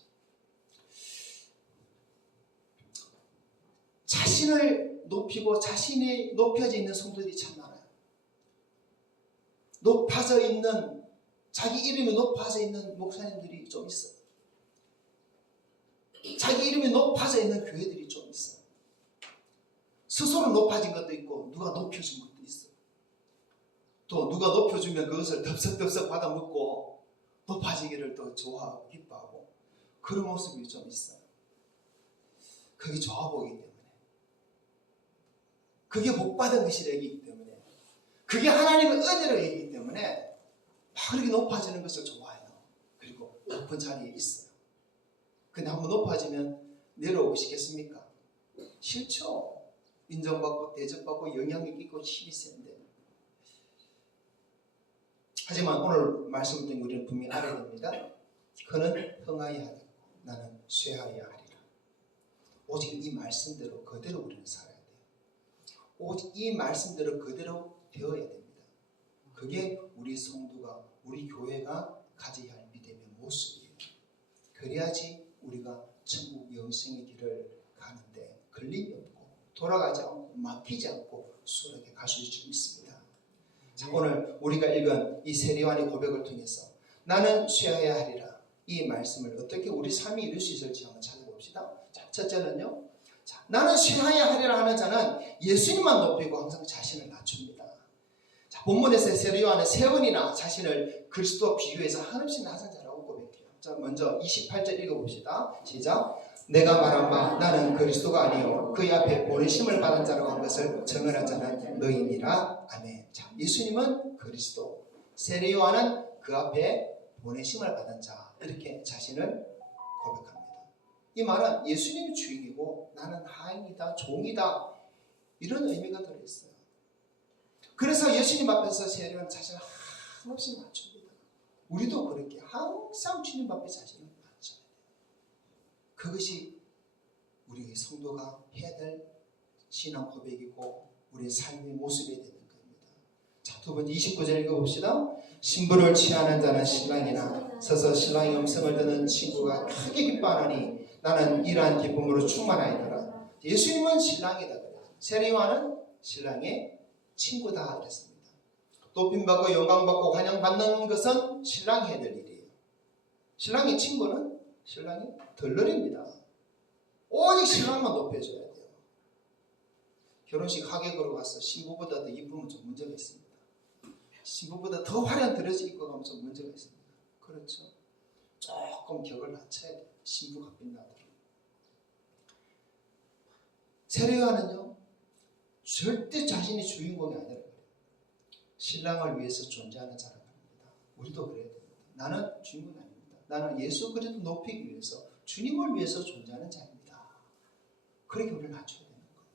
자신을 높이고 자신이 높여져 있는 성도들이 참 많아요. 높아져 있는, 자기 이름이 높아져 있는 목사님들이 좀 있어요. 자기 이름이 높아져 있는 교회들이 좀 있어요. 스스로 높아진 것도 있고 누가 높여준 것도 있어요. 또 누가 높여주면 그것을 덥석덥석 받아먹고 높아지기를 또 좋아하고 기뻐하고 그런 모습이 좀 있어요. 그게 좋아 보이기 때문에, 그게 복받은 것이기 때문에, 그게 하나님의 은혜로 얘기기 때문에 막 그렇게 높아지는 것을 좋아해요. 그리고 높은 자리에 있어요. 근데 한번 높아지면 내려오고 싶겠습니까? 싫죠. 인정받고 대접받고 영향력 있고 힘이 센데. 하지만 오늘 말씀을 듣는 우리는 분명히 알아야 됩니다. 그는 흥하여야 하고 나는 쇠하여야 하리라. 오직 이 말씀대로 그대로 우리는 살아야 돼요. 오직 이 말씀대로 그대로 되어야 됩니다. 그게 우리 성도가, 우리 교회가 가져야 할 믿음의 모습이에요. 그래야지 우리가 천국 영생의 길을 가는데 걸림이 없고 돌아가지 않고 막히지 않고 수월하게 갈 수 있습니다. 자, 오늘 우리가 읽은 이 세례요한의 고백을 통해서 나는 쇠하여야 하리라, 이 말씀을 어떻게 우리 삶이 이룰 수 있을지 한번 찾아봅시다. 자, 첫째는요, 자, 나는 쇠하여야 하리라 하는 자는 예수님만 높이고 항상 자신을 낮춥니다. 자, 본문에서 세례요한은 3번이나 자신을 그리스도와 비교해서 한없이 낮은 자라고 고백해요. 자, 먼저 28절 읽어봅시다. 시작. 내가 말한 바 나는 그리스도가 아니요 그의 앞에 보내심을 받은 자라고 한 것을 증언한 자는 너희니라. 아멘. 자, 예수님은 그리스도, 세례요한은 그 앞에 보내심을 받은 자, 이렇게 자신을 고백합니다. 이 말은 예수님이 주인이고 나는 하인이다, 종이다, 이런 의미가 들어있어요. 그래서 예수님 앞에서 세례요한은 자신을 한없이 낮춥니다. 우리도 그렇게 항상 주님 앞에 자신을 낮춰야 돼요. 그것이 우리 성도가 해야 될 신앙 고백이고 우리의 삶의 모습이 되는 겁니다. 자, 두 번째 29절 읽어봅시다. 신부를 취하는 자는 신랑이나 서서 신랑의 음성을 듣는 친구가 크게 기뻐하노니 나는 이러한 기쁨으로 충만하였노라. 예수님은 신랑이다 그래요. 세례요한은 신랑의 친구다 그랬습니다. 높임받고 영광받고 환영받는 것은 신랑이 해야 될 일이에요. 신랑의 친구는 신랑이 덜러리입니다. 오직 신랑만 높여줘야 돼요. 결혼식 하객으로 가서 신부보다 더 이쁘면 좀 문제가 있습니다. 신부보다 더 화려한 드레스 입고 가면 좀 문제가 있습니다. 그렇죠. 조금 격을 낮춰야 돼요. 신부가 빛나도록. 세례요한은요, 절대 자신이 주인공이 아니라 그래요. 신랑을 위해서 존재하는 자라고 합니다. 우리도 그래야 됩니다. 나는 주인공이 아닙니다. 나는 예수 그리스도 높이기 위해서, 주님을 위해서 존재하는 자입니다. 그렇게 우리를 낮춰야 되는 거예요.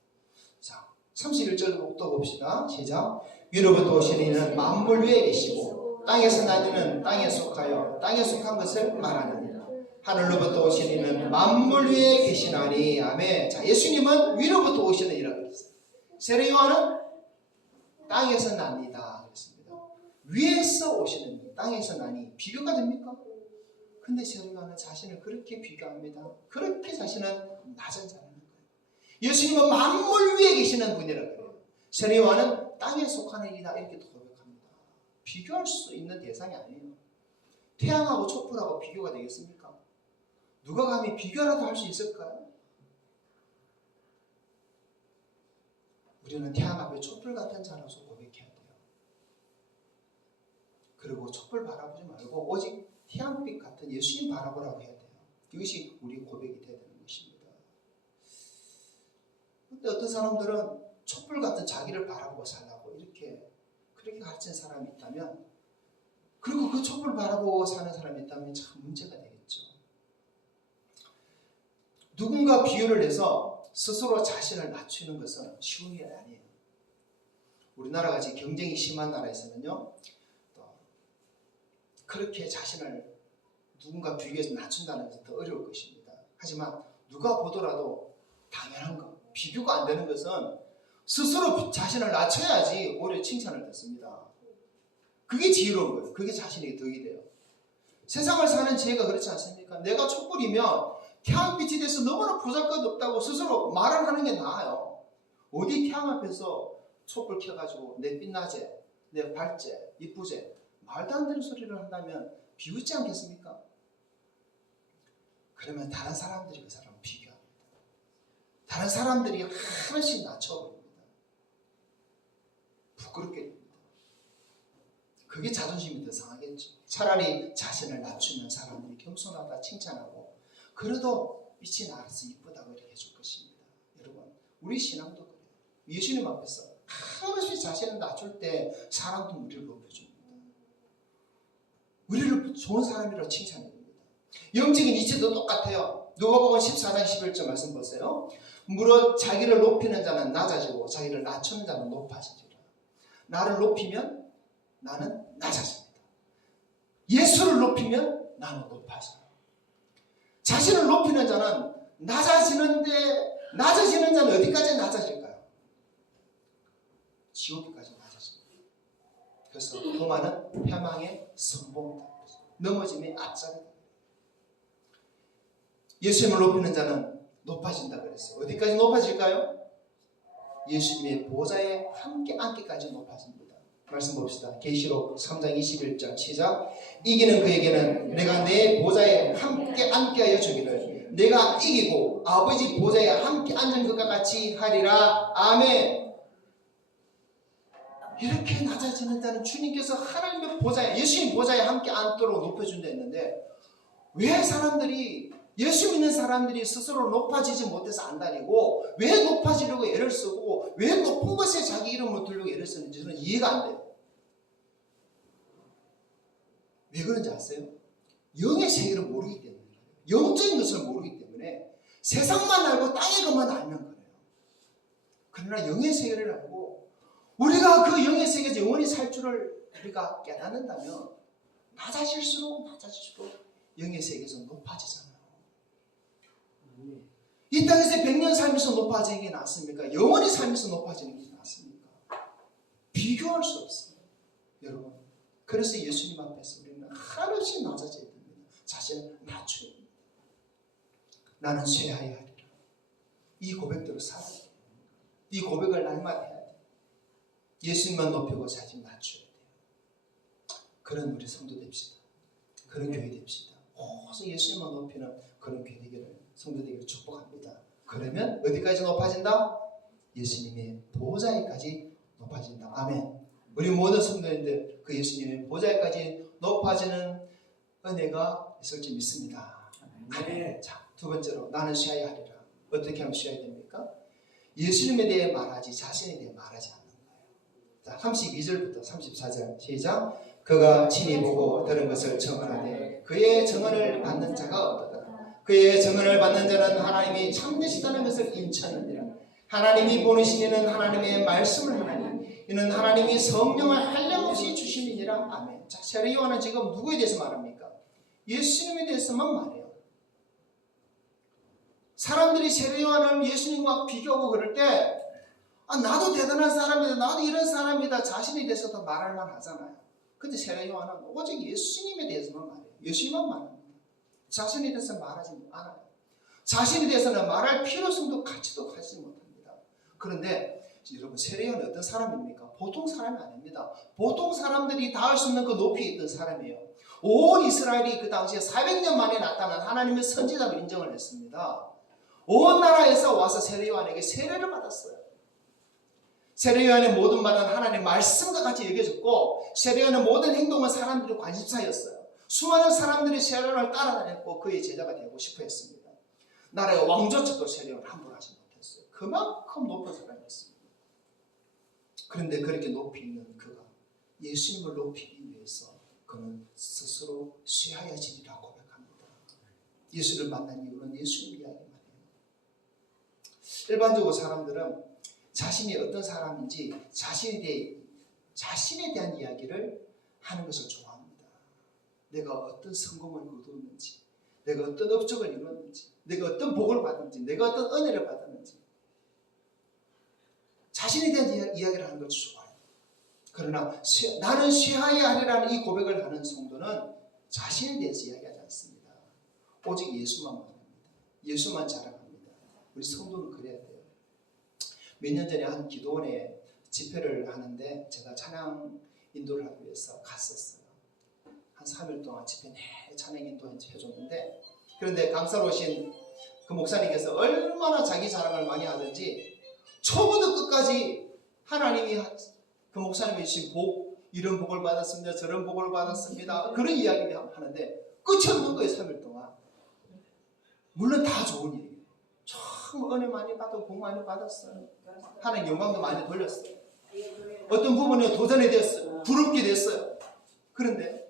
자, 31절 또 봅시다. 시작. 위로부터 오신 이는 만물 위에 계시고 땅에서 나니는 땅에 속하여 땅에 속한 것을 말하느니라. 하늘로부터 오신 이는 만물 위에 계시나니. 아멘. 자, 예수님은 위로부터 오시는 이라고 했어요. 세례요한은 땅에서 납니다 그랬습니다. 위에서 오시는, 땅에서 나니. 비교가 됩니까? 근데 세례요한은 자신을 그렇게 비교합니다. 그렇게 자신은 낮은 자라는 거예요. 예수님은 만물 위에 계시는 분이라 그래요. 세례요한은 땅에 속하는 이다 이렇게 고백합니다. 비교할 수 있는 대상이 아니에요. 태양하고 촛불하고 비교가 되겠습니까? 누가 감히 비교라도 할 수 있을까요? 우리는 태양 앞에 촛불 같은 자로서 고백해야 돼요. 그리고 촛불 바라보지 말고 오직 태양빛 같은 예수님 바라보라고 해야 돼요. 이것이 우리 고백이 되야 되는 것입니다. 근데 어떤 사람들은 촛불 같은 자기를 바라보고 살라고 그렇게 가르치는 사람이 있다면, 그리고 그 촛불 바라보고 사는 사람이 있다면 참 문제가 되겠죠. 누군가 비유를 해서 스스로 자신을 낮추는 것은 쉬운 일이 아니에요. 우리나라 같이 경쟁이 심한 나라에서는요, 또 그렇게 자신을 누군가 비교해서 낮춘다는 것은 더 어려울 것입니다. 하지만 누가 보더라도 당연한 것, 비교가 안 되는 것은 스스로 자신을 낮춰야지 오히려 칭찬을 듣습니다. 그게 지혜로운 거예요. 그게 자신에게 덕이 돼요. 세상을 사는 지혜가 그렇지 않습니까? 내가 촛불이면 태양빛이 돼서 너무나 보잘것없다고 스스로 말을 하는 게 나아요. 어디 태양 앞에서 촛불 켜가지고 내 빛나제, 내 밝제, 이쁘제 말도 안 되는 소리를 한다면 비웃지 않겠습니까? 그러면 다른 사람들이 그 사람을 비교합니다. 다른 사람들이 하나씩 낮춰버립니다. 부끄럽게 됩니다. 그게 자존심이 더 상하겠죠. 차라리 자신을 낮추면 사람들이 겸손하다 칭찬하고 그래도 빛이 나서 이쁘다고 이렇게 해줄 것입니다. 여러분, 우리 신앙도 그래요. 예수님 앞에서 하나씩 자신을 낮출 때 사람도 우리를 높여줍니다. 우리를 좋은 사람이라고 칭찬해줍니다. 영적인 이치도 똑같아요. 누가복음 14장 11절 말씀 보세요. 무릇 자기를 높이는 자는 낮아지고 자기를 낮추는 자는 높아지리라. 나를 높이면 나는 낮아집니다. 예수를 높이면 나는 높아져요. 자신을 높이는 자는 낮아지는데 낮아지는 자는 어디까지 낮아질까요? 지옥까지 낮아집니다. 그래서 도마는 패망의 선봉이다. 넘어짐의 앞자리다. 예수님을 높이는 자는 높아진다 그랬어요. 어디까지 높아질까요? 예수님의 보좌에 함께 앉기까지 높아집니다. 말씀 봅시다. 계시록 3장 21절 시작. 이기는 그에게는 내가 내 보좌에 함께 앉게 하여 주기를 내가 이기고 아버지 보좌에 함께 앉은 것과 같이 하리라. 아멘. 이렇게 낮아지는 자는 주님께서 하나님의 보좌에 예수님 보좌에 함께 앉도록 높여준다 했는데 왜 사람들이 예수 믿는 사람들이 스스로 높아지지 못해서 안 다니고 왜 높아지려고 애를 쓰고 왜 높은 것에 자기 이름을 두려고 애를 쓰는지 저는 이해가 안 돼요. 왜 그런지 아세요? 영의 세계를 모르기 때문에 영적인 것을 모르기 때문에 세상만 알고 땅의 것만 알면 그래요. 그러나 영의 세계를 알고 우리가 그 영의 세계에서 영원히 살 줄을 우리가 깨닫는다면 낮아질수록 영의 세계에서 높아지잖아요. 이 땅에서 100년 살면서 높아지는 게 낫습니까? 영원히 살면서 높아지는 게 낫습니까? 비교할 수 없어요. 여러분, 그래서 예수님 앞에서 우리는 하루씩 낮아져야 됩니다. 자신을 낮춰야 됩니다. 나는 쇠하여야 하리라. 이 고백대로 살아야 돼요. 이 고백을 날마다 해야 돼요. 예수님만 높이고 자신 낮춰야 돼요. 그런 우리 성도 됩시다. 그런 교회 됩시다. 오직 예수님만 높이는 그런 교회 되기를 성도 되기를 축복합니다. 그러면 어디까지 높아진다? 예수님의 보좌에까지 높아진다. 아멘. 우리 모든 성도님들 그 예수님의 보좌에까지 높아지는 은혜가 있을 줄 믿습니다. 아멘. 자, 두 번째로 나는 쉬어야 하리라. 어떻게 하면 쉬어야 됩니까? 예수님에 대해 말하지 자신에 대해 말하지 않는 거예요. 자, 32절부터 34절 시작. 그가 친히 보고 들은 것을 증언하되 그의 증언을 받는 자가 없도다. 그의 증언을 받는 자는 하나님이 참되시다는 것을 인천하니라. 하나님이 보내신 이는 하나님의 말씀을 하나니 이는 하나님이 성령을 한량없이 주심이니라. 아멘. 자, 세례 요한은 지금 누구에 대해서 말합니까? 예수님에 대해서만 말해요. 사람들이 세례 요한을 예수님과 비교하고 그럴 때 나도 대단한 사람이다, 나도 이런 사람이다 자신에 대해서도 말할 만하잖아요. 근데 세례 요한은 오직 예수님에 대해서만 말해요. 예수님만 말합니다. 자신에 대해서 말하지 않아요. 자신에 대해서는 말할 필요성도 가치도 가지지 못합니다. 그런데 여러분, 세례 요한은 어떤 사람입니까? 보통 사람이 아닙니다. 보통 사람들이 닿을 수 있는 그 높이에 있던 사람이에요. 온 이스라엘이 그 당시에 400년 만에 나타난 하나님의 선지자로 인정을 했습니다. 온 나라에서 와서 세례 요한에게 세례를 받았어요. 세례 요한의 모든 말은 하나님의 말씀과 같이 여겨졌고 세례 요한의 모든 행동은 사람들의 관심사였어요. 수많은 사람들이 세례 요한을 따라다녔고 그의 제자가 되고 싶어 했습니다. 나라의 왕조차도 세례 요한을 함부로 하지 못했어요. 그만큼 높은 사람이었습니다. 그런데 그렇게 높이 있는 그가 예수님을 높이기 위해서 그는 스스로 쇠하여지리라 고백합니다. 예수를 만난 이유는 예수님 이야기만 해요. 일반적으로 사람들은 자신이 어떤 사람인지 자신에 대한 이야기를 하는 것을 좋아합니다. 내가 어떤 성공을 거두었는지, 내가 어떤 업적을 이루었는지, 내가 어떤 복을 받았는지, 내가 어떤 은혜를 받았는지 자신에 대한 이야기를 하는 것이 좋아요. 그러나 나는 쇠하여야 하리라는 이 고백을 하는 성도는 자신에 대해서 이야기하지 않습니다. 오직 예수만 말합니다. 예수만 자랑합니다. 우리 성도는 그래야 돼요. 몇 년 전에 한 기도원에 집회를 하는데 제가 찬양 인도를 하기 위해서 갔었어요. 한 3일 동안 집회 내내 찬양 인도 해줬는데, 그런데 강사로 오신 그 목사님께서 얼마나 자기 자랑을 많이 하든지 초부터 끝까지 하나님이 그 목사님이 주신 복, 이런 복을 받았습니다, 저런 복을 받았습니다, 그런 이야기를 하는데 끝이 없는 거예요. 3일 동안. 물론 다 좋은 일이에요. 참 은혜 많이 받고 복 많이 받았어요. 하나님 영광도 많이 돌렸어요. 어떤 부분에 도전이 됐어요. 부럽게 됐어요. 그런데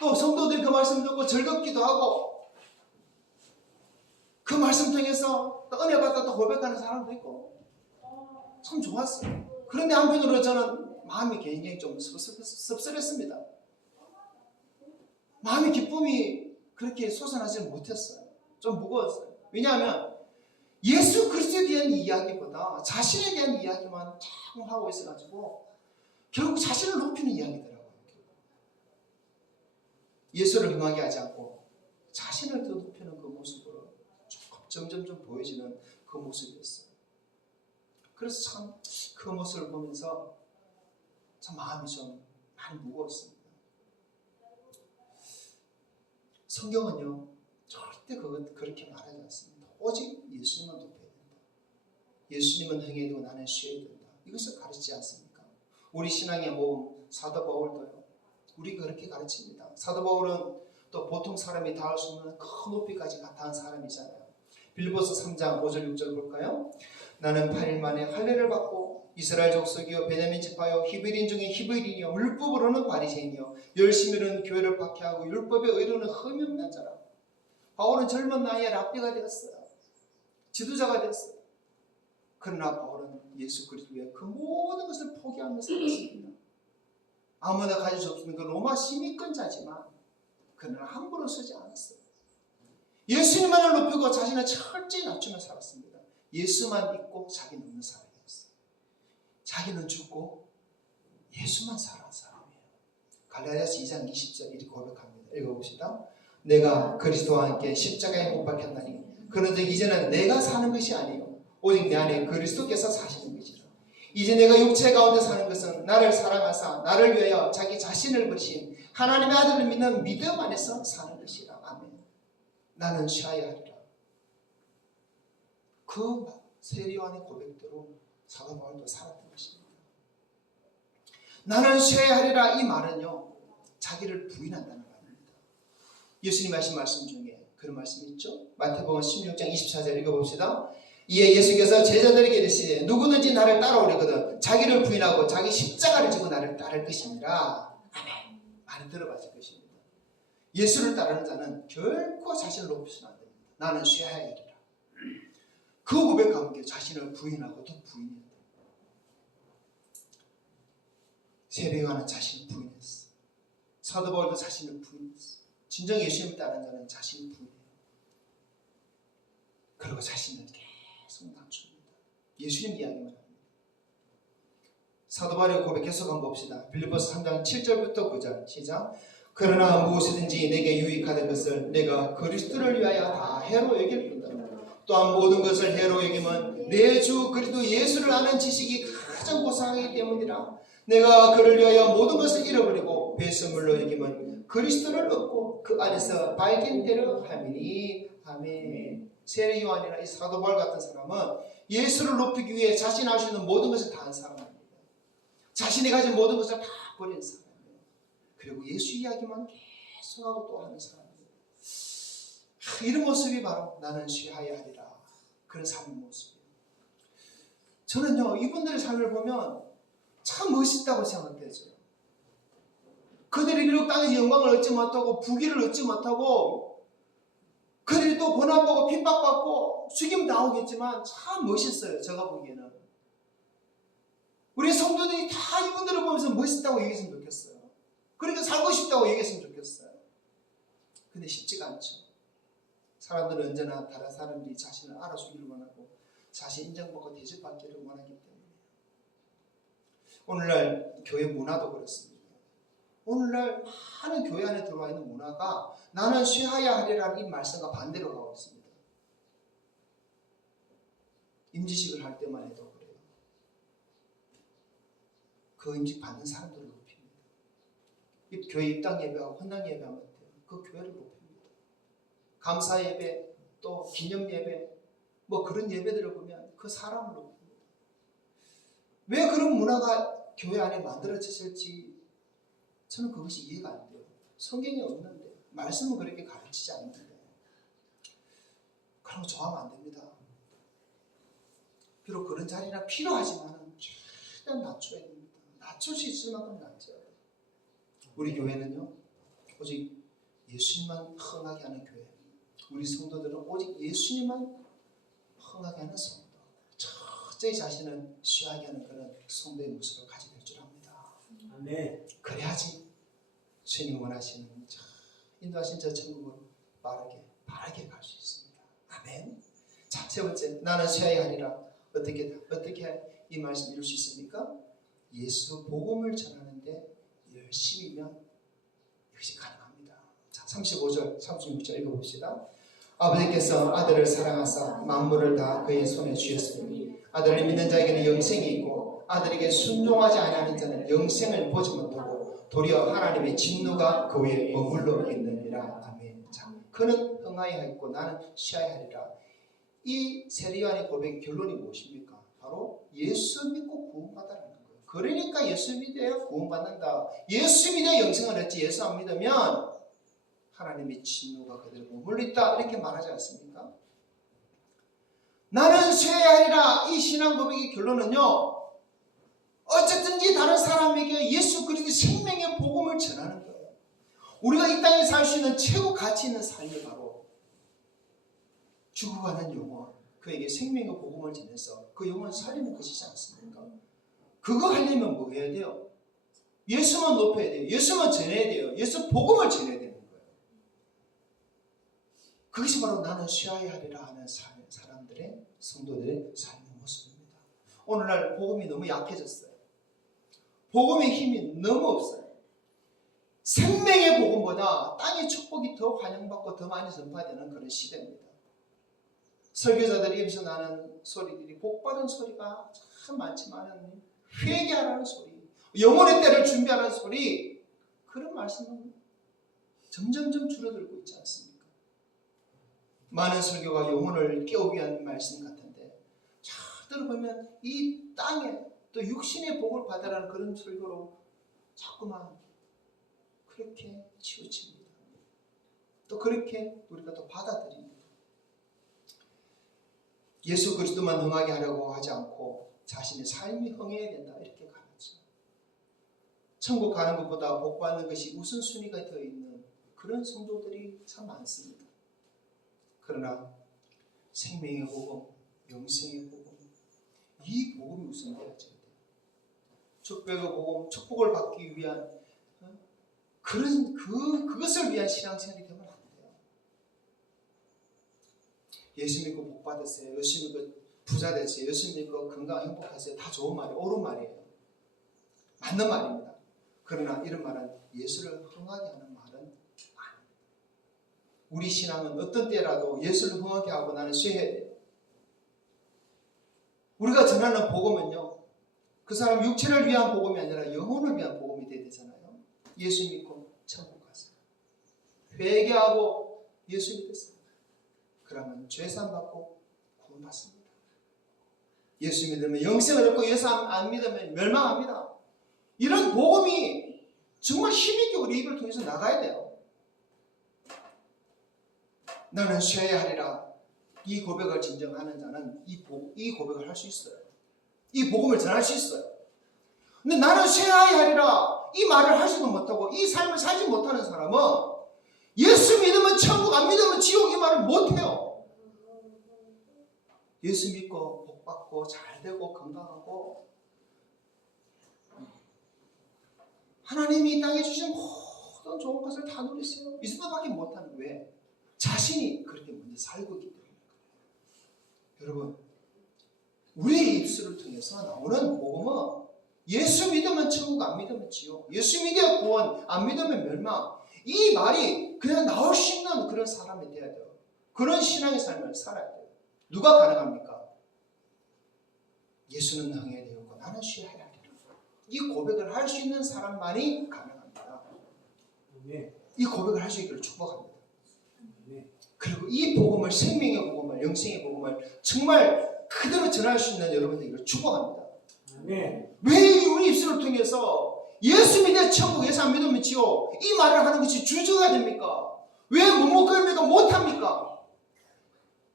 또 성도들이 그 말씀 듣고 즐겁기도 하고, 그 말씀 통해서 또 은혜 받았다 고백하는 사람도 있고 참 좋았어요. 그런데 한편으로 저는 마음이 굉장히 좀 씁쓸했습니다. 마음의 기쁨이 그렇게 솟아나지 못했어요. 좀 무거웠어요. 왜냐하면 예수 그리스도에 대한 이야기보다 자신에 대한 이야기만 자꾸 하고 있어가지고 결국 자신을 높이는 이야기더라고요. 예수를 흥하게 하지 않고 자신을 더 높이는 그 모습으로 점점 보여지는 그 모습이었어요. 그래서 참 그 모습을 보면서 참 마음이 좀 많이 무거웠습니다. 성경은요 절대 그렇게 말하지 않습니다. 오직 예수님만 높여야 된다. 예수님은 흥해야 되고 나는 쉬어야 된다. 이것을 가르치지 않습니까? 우리 신앙의 모험 사도 바울도요 우리가 그렇게 가르칩니다. 사도 바울은 또 보통 사람이 닿을 수 없는 큰 높이까지 닿은 사람이잖아요. 빌립보서 3장 5절 6절 볼까요? 나는 8일 만에 할례를 받고 이스라엘 족속이요 베냐민 지파요 히브리인 중에 히브리인이요 율법으로는 바리새인이요 열심히는 교회를 박해하고 율법의 의로는 흠이 없는 자라. 바울은 젊은 나이에 랍비가 되었어요. 지도자가 되었어요. 그러나 바울은 예수 그리스도 위해 그 모든 것을 포기하며 살았습니다. 아무나 가질 수 없는 그 로마 시민권자지만 그는 함부로 쓰지 않았어요. 예수님만을 높이고 자신을 철저히 낮추며 살았습니다. 예수만 믿고 자기는 없는 사람이었어요. 자기는 죽고 예수만 살아온 사람이에요. 갈라디아서 2장 20절 이렇게 고백합니다. 읽어봅시다. 내가 그리스도와 함께 십자가에 못 박혔나니 그런데 이제는 내가 사는 것이 아니요 오직 내 안에 그리스도께서 사시는 것이라. 이제 내가 육체 가운데 사는 것은 나를 사랑하사 나를 위하여 자기 자신을 버리신 하나님의 아들을 믿는 믿음 안에서 사는 것이라. 아멘. 나는 쉬어야 하리라. 그 세리요한의 고백대로 사도 바울도 살았던 것입니다. 나는 쉬어야 하리라 이 말은요 자기를 부인한다는 말입니다. 예수님이 하신 말씀 중에 그런 말씀이 있죠. 마태복음 16장 24절 읽어봅시다. 이에 예수께서 제자들에게 이르시되 누구든지 나를 따라오려거든 자기를 부인하고 자기 십자가를 지고 나를 따를 것이니라. 아멘. 많이 들어봤을 것입니다. 예수를 따르는 자는 결코 자신을 높이서는 안 됩니다. 나는 쉬어야 하리라. 그 고백과 함께 자신을 부인하고 또 부인해야 돼요. 세례요한은 자신을 부인했어. 사도 바울도 자신을 부인했어. 진정 예수님을 따르는 자는 자신을 부인해요. 그리고 자신을 계속 낮춥니다. 예수님 이야기만 합니다. 사도 바울의 고백 계속 한번 봅시다. 빌립보서 3장 7절부터 9절 시작. 그러나 무엇이든지 내게 유익하던 것을 내가 그리스도를 위하여 다 해로 여길 뿐이다. 또한 모든 것을 해로 여기면 내 주 그리스도 예수를 아는 지식이 가장 고상하기 때문이라. 내가 그를 위하여 모든 것을 잃어버리고 배설물로 여기면 그리스도를 얻고 그 안에서 밝긴 대로 함이니. 아멘. 세례 요한이나 이 사도 바울 같은 사람은 예수를 높이기 위해 자신이 할 수 있는 모든 것을 다 한 사람입니다. 자신이 가진 모든 것을 다 버린 사람이에요. 그리고 예수 이야기만 계속하고 또 하는 사람이에요. 이런 모습이 바로 나는 쉬어야 하리라. 그런 삶의 모습이에요. 저는요 이분들의 삶을 보면 참 멋있다고 생각되죠. 그들이 비록 땅에서 영광을 얻지 못하고 부귀를 얻지 못하고 그들이 또 고난받고 핍박받고 죽임 당하겠지만 참 멋있어요. 제가 보기에는. 우리 성도들이 다 이분들을 보면서 멋있다고 얘기했으면 좋겠어요. 그러니까 살고 싶다고 얘기했으면 좋겠어요. 근데 쉽지가 않죠. 사람들은 언제나 다른 사람들이 자신을 알아주기를 원하고 자신 인정받고 대접받기를 원하기 때문에 오늘날 교회 문화도 그렇습니다. 오늘날 많은 교회 안에 들어와 있는 문화가 나는 쉬어야 하리라는 이 말씀과 반대로 가고 있습니다. 임지식을 할 때만 해도 그래요. 그 임직 받는 사람들을 높입니다. 교회 입당 예배하고 헌당 예배하면 그 교회를 높입니다. 감사 예배, 또 기념 예배, 뭐 그런 예배들을 보면 그 사람을 높입니다. 왜 그런 문화가 교회 안에 만들어졌을지 저는 그것이 이해가 안 돼요. 성경에 없는데, 말씀은 그렇게 가르치지 않는데. 그럼 좋아하면 안 됩니다. 비록 그런 자리나 필요하지만 최대한 낮춰야 됩니다. 낮출 수 있을 만큼 낮춰야 돼요. 우리 교회는요, 오직 예수님만 흥하게 하는 교회. 우리 성도들은 오직 예수님만 흥하게 하는 성도. 철저히 자신을 쉬하게 하는 그런 성도의 모습을 가지게 될 줄 압니다. 아멘. 그래야지 주님 원하시는 인도하신 저 천국을 빠르게 갈 수 있습니다. 아멘. 자, 세 번째, 나는 쉬어야 하리라. 어떻게 이 말씀 이룰 수 있습니까? 예수 복음을 전하는데 열심히면 이것이 가능합니다. 자, 35절, 36절 읽어봅시다. 아버지께서 아들을 사랑하사 만물을 다 그의 손에 주셨으니 아들을 믿는 자에게는 영생이 있고 아들에게 순종하지 아니하는 자는 영생을 보지 못하고 도리어 하나님의 진노가 그 위에 머물러 있느니라. 아멘. 자, 그는 흥하여야 했고 나는 쉬어야 하리라. 이 세리요한의 고백의 결론이 무엇입니까? 바로 예수 믿고 구원받아라는 거예요. 그러니까 예수 믿어야 구원받는다. 예수 믿어야 영생을 얻지. 예수 안 믿으면 하나님의 진노가 그대로 머물러 있다. 이렇게 말하지 않습니까? 나는 쉬어야 하리라. 이 신앙 고백의 결론은요, 어쨌든지 다른 사람에게 예수 그리스도의 생명의 복음을 전하는 거예요. 우리가 이 땅에 살 수 있는 최고 가치 있는 삶이 바로 죽어가는 영혼, 그에게 생명의 복음을 전해서 그 영혼 살리는 것이지 않습니까? 그거 하려면 뭐 해야 돼요? 예수만 높여야 돼요. 예수만 전해야 돼요. 예수 복음을 전해야 되는 거예요. 그것이 바로 나는 쉬어야 하리라 하는 사람들의, 성도들의 삶의 모습입니다. 오늘날 복음이 너무 약해졌어요. 복음의 힘이 너무 없어요. 생명의 복음보다 땅의 축복이 더 환영받고 더 많이 전파되는 그런 시대입니다. 설교자들이 여기서 나는 소리들이 복받은 소리가 참 많지만 회개하라는 소리, 영혼의 때를 준비하라는 소리, 그런 말씀은 점점점 줄어들고 있지 않습니까? 많은 설교가 영혼을 깨우기 위한 말씀 같은데 자, 들어보면 이 땅에 또 육신의 복을 받으라는 그런 설교로 자꾸만 그렇게 치우칩니다. 또 그렇게 우리가 또 받아들입니다. 예수 그리스도만 흥하게 하려고 하지 않고 자신의 삶이 흥해야 된다 이렇게 가르쳐. 천국 가는 것보다 복 받는 것이 우선순위가 되어 있는 그런 성도들이 참 많습니다. 그러나 생명의 복음, 영생의 복음, 이 복음이 우선되어져야 돼요. 축복의 복음, 축복을 받기 위한 그것을 위한 신앙생활이 되면 안 돼요. 예수 믿고 복 받으세요. 예수 믿고 부자 되세요. 예수 믿고 건강 행복하세요. 다 좋은 말이에요. 옳은 말이에요. 맞는 말입니다. 그러나 이런 말은 예수를 흥하게 하는 말은 아닙니다. 우리 신앙은 어떤 때라도 예수를 흥하게 하고 나는 쉬어야 돼요. 우리가 전하는 복음은요, 그 사람 육체를 위한 복음이 아니라 영혼을 위한 복음이 되어야 되잖아요. 예수 믿고 천국 가세요. 회개하고 예수 믿으세요. 그러면 죄사함 받고 구원받습니다. 예수 믿으면 영생을 얻고 예수 안 믿으면 멸망합니다. 이런 복음이 정말 힘있게 우리 입을 통해서 나가야 돼요. 나는 쉬어야 하리라. 이 고백을 진정하는 자는 이 고백을 할 수 있어요. 이 복음을 전할 수 있어요. 근데 나는 쉬어야 하리라. 이 말을 하지도 못하고 이 삶을 살지 못하는 사람은 예수 믿으면 천국, 안 믿으면 지옥 이 말을 못해요. 예수 믿고 복 받고 잘 되고 건강하고 하나님이 이 땅에 주신 모든 어떤 좋은 것을 다 누리세요. 이 정도밖에 못하는 왜? 자신이 그렇게 먼저 살고 있기 때문에 그래요. 여러분, 우리의 입술을 통해서 나오는 복음은 예수 믿으면 천국, 안 믿으면 지옥, 예수 믿어야 구원, 안 믿으면 멸망, 이 말이 그냥 나올 수 있는 그런 사람이 돼야 돼요. 그런 신앙의 삶을 살아야 돼요. 누가 가능합니까? 예수는 능해야 되고 나는 쉬어야 되고, 이 고백을 할 수 있는 사람만이 가능합니다. 이 고백을 할 수 있기를 축복합니다. 그리고 이 복음을, 생명의 복음을, 영생의 복음을 정말 그대로 전할 수 있는 여러분들을 축복합니다. 왜 우리 입술을 통해서 예수 믿어 천국, 예수 안 믿으면 지옥, 이 말을 하는 것이 주저가 됩니까? 왜 못먹습니까? 못합니까?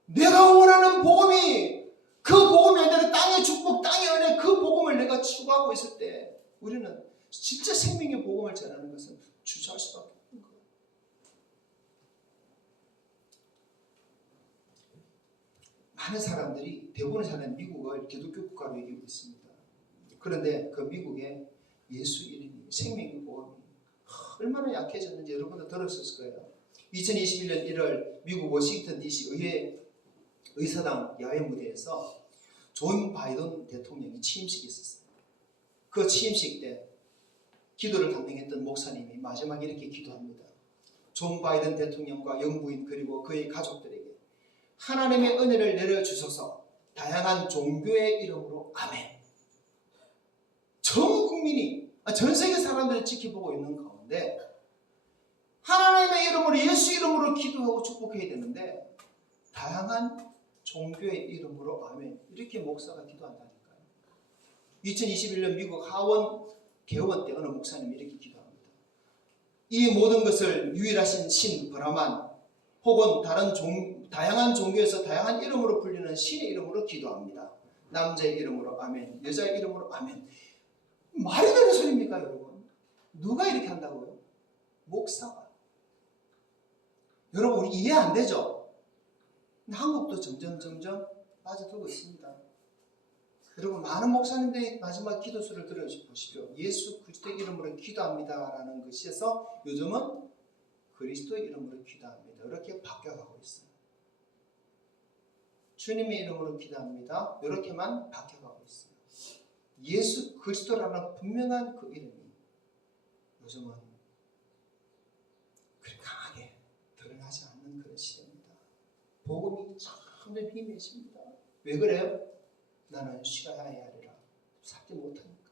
내가 원하는 복음이, 그 복음이 아니라 땅의 축복, 땅의 은혜, 그 복음을 내가 추구하고 있을 때 우리는 진짜 생명의 복음을 전하는 것은 주저할 수밖에 없는 거예요. 많은 사람들이, 대부분의 사람은 미국을 기독교 국가로 여기고 있습니다. 그런데 그 미국에 예수 이름이, 생명의 복음이 얼마나 약해졌는지 여러분도 들었을 거예요. 2021년 1월 미국 워싱턴 DC 의회 의사당 야외 무대에서 존 바이든 대통령이 취임식이 있었어요. 그 취임식 때 기도를 담당했던 목사님이 마지막에 이렇게 기도합니다. 존 바이든 대통령과 영부인 그리고 그의 가족들에게 하나님의 은혜를 내려주셔서 다양한 종교의 이름으로 아멘. 전 국민이, 전 세계 사람들을 지켜보고 있는 가운데 하나님의 이름으로, 예수 이름으로 기도하고 축복해야 되는데 다양한 종교의 이름으로 아멘, 이렇게 목사가 기도한다니까요. 2021년 미국 하원 개원 때 어느 목사님이 이렇게 기도합니다. 이 모든 것을 유일하신 신 브라만 혹은 다양한 종교에서 다양한 이름으로 불리는 신의 이름으로 기도합니다. 남자의 이름으로 아멘, 여자의 이름으로 아멘. 말이 되는 소리입니까 여러분? 누가 이렇게 한다고요? 목사가. 여러분, 우리 이해 안 되죠? 근데 한국도 점점 빠져들고 있습니다. 여러분, 많은 목사님들이 마지막 기도수를 들어보십시오. 예수 그리스도의 이름으로 기도합니다라는 것에서 요즘은 그리스도의 이름으로 기도합니다, 이렇게 바뀌어가고 있어요. 주님의 이름으로 기도합니다, 이렇게만 바뀌어가고 있어요. 예수 그리스도라는 분명한 그 이름이 요즘은 그렇게 강하게 드러나지 않는 그런 시대입니다. 복음이 점점 희미해집니다. 왜 그래요? 나는 쉬어야 하리라, 살지 못하니까.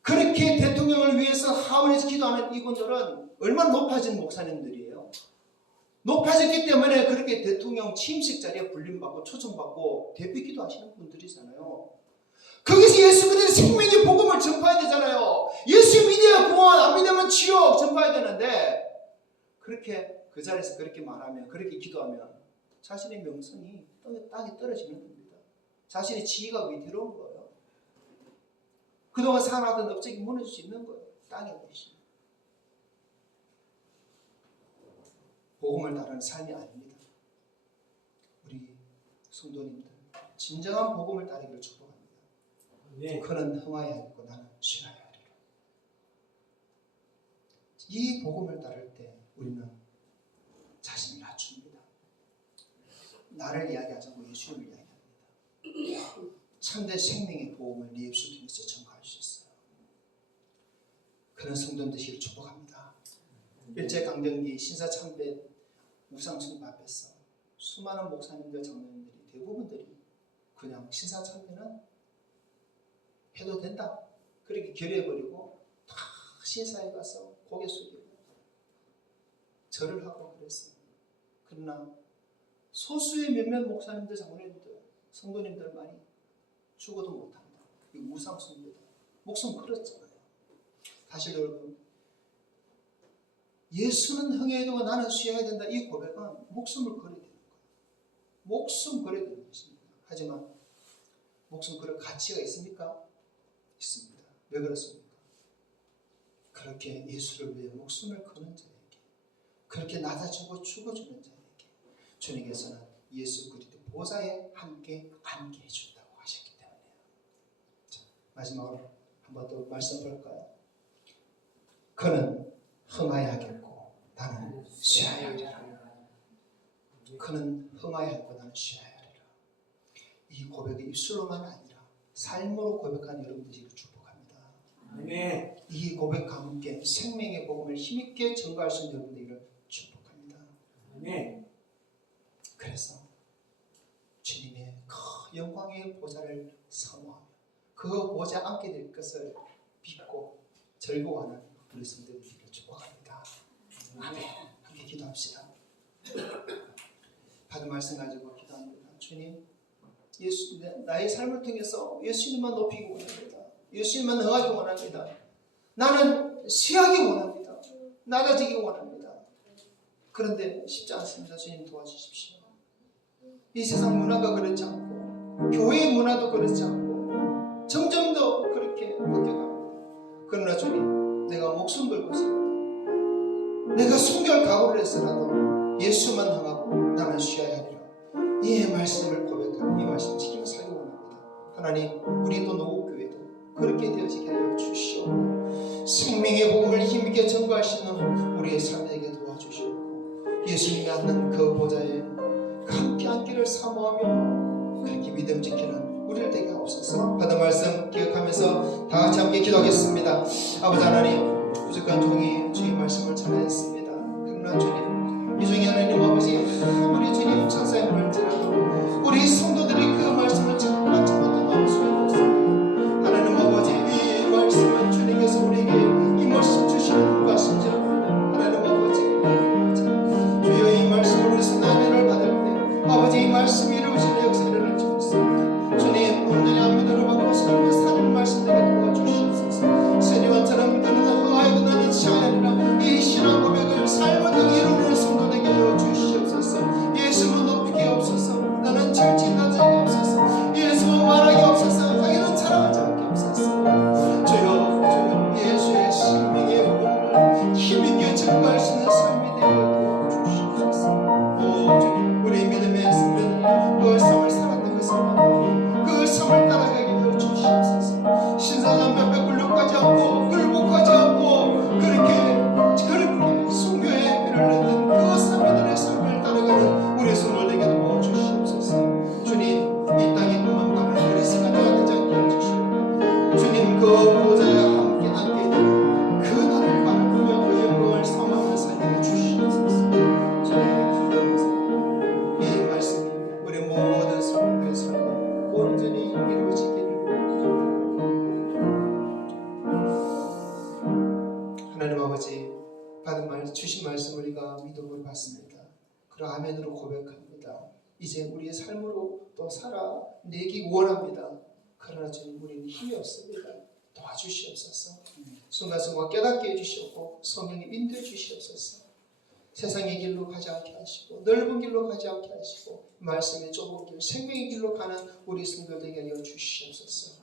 그렇게 대통령을 위해서 하원에서 기도하는 이분들은 얼마나 높아진 목사님들이에요. 높아졌기 때문에 그렇게 대통령 취임식 자리에 불림받고 초청받고 대표기도 하시는 분들이잖아요. 거기서 예수 그리스도의 생명의 복음을 전파해야 되잖아요. 예수 믿어야 구원, 안 믿으면 지옥 전파해야 되는데 그렇게 그 자리에서 그렇게 말하면, 그렇게 기도하면 자신의 명성이 땅에 떨어지는 겁니다. 자신의 지위가 위태로운 거예요. 그동안 살아왔던 업적이 무너질 수 있는 거예요. 땅에 계시면. 복음을 다루는 삶이 아닙니다. 우리 성도님들, 진정한 복음을 따르기를 축복합니다. 그는 흥하여야 하고 나는 쉬어야 하리라. 이 복음을 따를 때 우리는 자신을 낮춥니다. 나를 이야기하지 않고 예수님을 이야기합니다. 참된 생명의 복음을 네 입술 통해서 전파할 수 있어요. 그런 성도님 되시기를 축복합니다. 일제강점기 신사참배 우상숭배 앞에서 수많은 목사님들, 장로님들이 대부분들이 그냥 신사참배는 해도 된다, 그렇게 결의해버리고 다 신사에 가서 고개 숙이고 절을 하고 그랬어요. 그러나 소수의 몇몇 목사님들, 장로님들, 성도님들만이 죽어도 못한다, 이 우상숭배다, 목숨 걸었잖아요. 사실 여러분, 예수는 흥해야 되고 나는 쉬어야 된다, 이 고백은 목숨을 걸어야 되는 거예요. 목숨 걸어야 되는 것입니다. 하지만 목숨 걸을 가치가 있습니까? 있습니다. 왜 그렇습니까? 그렇게 예수를 위해 목숨을 거는 자에게, 그렇게 낮아지고 죽어주는 자에게 주님께서는 예수 그리스도 보좌에 함께 앉게 해준다고 하셨기 때문이에요. 자, 마지막으로 한 번 더 말씀 볼까요? 그는 흥하여 하겠고 나는 쉬어야 하리라. 그는 흥하여 하고 나는 쉬어야 하리라. 이 고백이 입술로만 아니라 삶으로 고백한 여러분들이 축복합니다. 아멘. 이 고백과 함께 생명의 복음을 힘있게 전가할 수 있는 여러분들을 축복합니다. 아멘. 그래서 주님의 그 영광의 보좌를 사모하며 그 보좌 앉게 될 것을 믿고 즐거워하는 우리 성도들을 축복합니다. 아멘. 함께 기도합시다. 받은 말씀 가지고 기도합니다. 주님, 예수, 나의 삶을 통해서 예수님만 높이기 원합니다. 예수님만 흥하기 원합니다. 나는 쉬하기 원합니다. 낮아지기 원합니다. 그런데 쉽지 않습니다. 주님 도와주십시오. 이 세상 문화가 그렇지 않고 교회의 문화도 그렇지 않고 점점 더 그렇게 바뀌어갑니다. 그러나 주님, 내가 목숨 걸고서라도 내가 순결 각오를 해서라도 예수만 향하고 나는 쉬어야 하리라. 이 말씀을 고백하고 이 말씀을 지키며 살기 원합니다. 하나님, 우리도 노국교회도 그렇게 되어지게 하여 주시옵고 생명의 복음을 힘있게 전가하시는 우리의 삶에게 도와주시옵고 예수님이 앉는 그 보좌에 함께 앉기를 사모하며 그렇게 믿음 지키는 우리를 되게 하옵소서. 받은 말씀 기억하면서 다 같이 함께 기도하겠습니다. 아버지 하나님, 부족한 종이 주의 말씀을 전하였습니다. 그러나 주님, 이 중에 하나님 아버지 우리 주님 천사의 물질라도 우리 성도들이 그 말씀을 찾지 못한 수가 없습니다. 하나님 아버지, 이 말씀은 주님께서 우리에게 이 말씀 주시는 것인지 하나님 아버지, 주여 이 말씀을 우리 순간을 받을 때 아버지 이 말씀이 이루어지는 역사를 주옵소서. 주님, 온전히 안면으로 받고 삶을 사는 말씀 되게 도와주시옵소서. 세리와처럼 그는 흥하여 나는 시하리라. 이 신앙 고백을 삶을 통해 이루는 성도 되게 하여 주시옵소서. 예수는 높이게 없소서. 나는 절친하지 없소서. 예수는 말하기 없소서. 자기는 자랑하지 않게 없소서. 주여 예수의 생명의 복음을 힘있게 전가할 수 있는 삶이 되게 하여 주시옵소서. 오 주님, 우리 믿음의 승리는 그 삶을 살았던 그 삶을 그 삶을 따라가게 하여 주시옵소서. 신사람 몇백 굴욕하지 않고 굴복하지 않고 그렇게 순교의 피를 흘렸던 그 사람들의 삶을 따라가는 우리 성도들 되게 도와주시옵소서. 주님, 이 땅에 그만 가는 그리스가 되지 않게 해주시옵소서. 주님, 그 보좌에 함께 앉게 되는 그 나를 바라보며 그 영광을 삼아하며 살게 주시옵소서. 주님, 이 말씀이 우리 모든 성도의 삶에 온전히 이루어지기를 하나님 아버지, 받은 말 주신 말씀 우리가 믿음을 받습니다. 그리고 아멘으로 고백합니다. 이제 우리의 삶으로 또 살아내기 원합니다. 그러나 주님, 우리는 힘이 없습니다. 도와주시옵소서. 순간순간 깨닫게 해주시옵고 성령님 인도해 주시옵소서. 세상의 길로 가지 않게 하시고 넓은 길로 가지 않게 하시고 말씀의 좁은 길, 생명의 길로 가는 우리 성도들에게 하여 주시옵소서.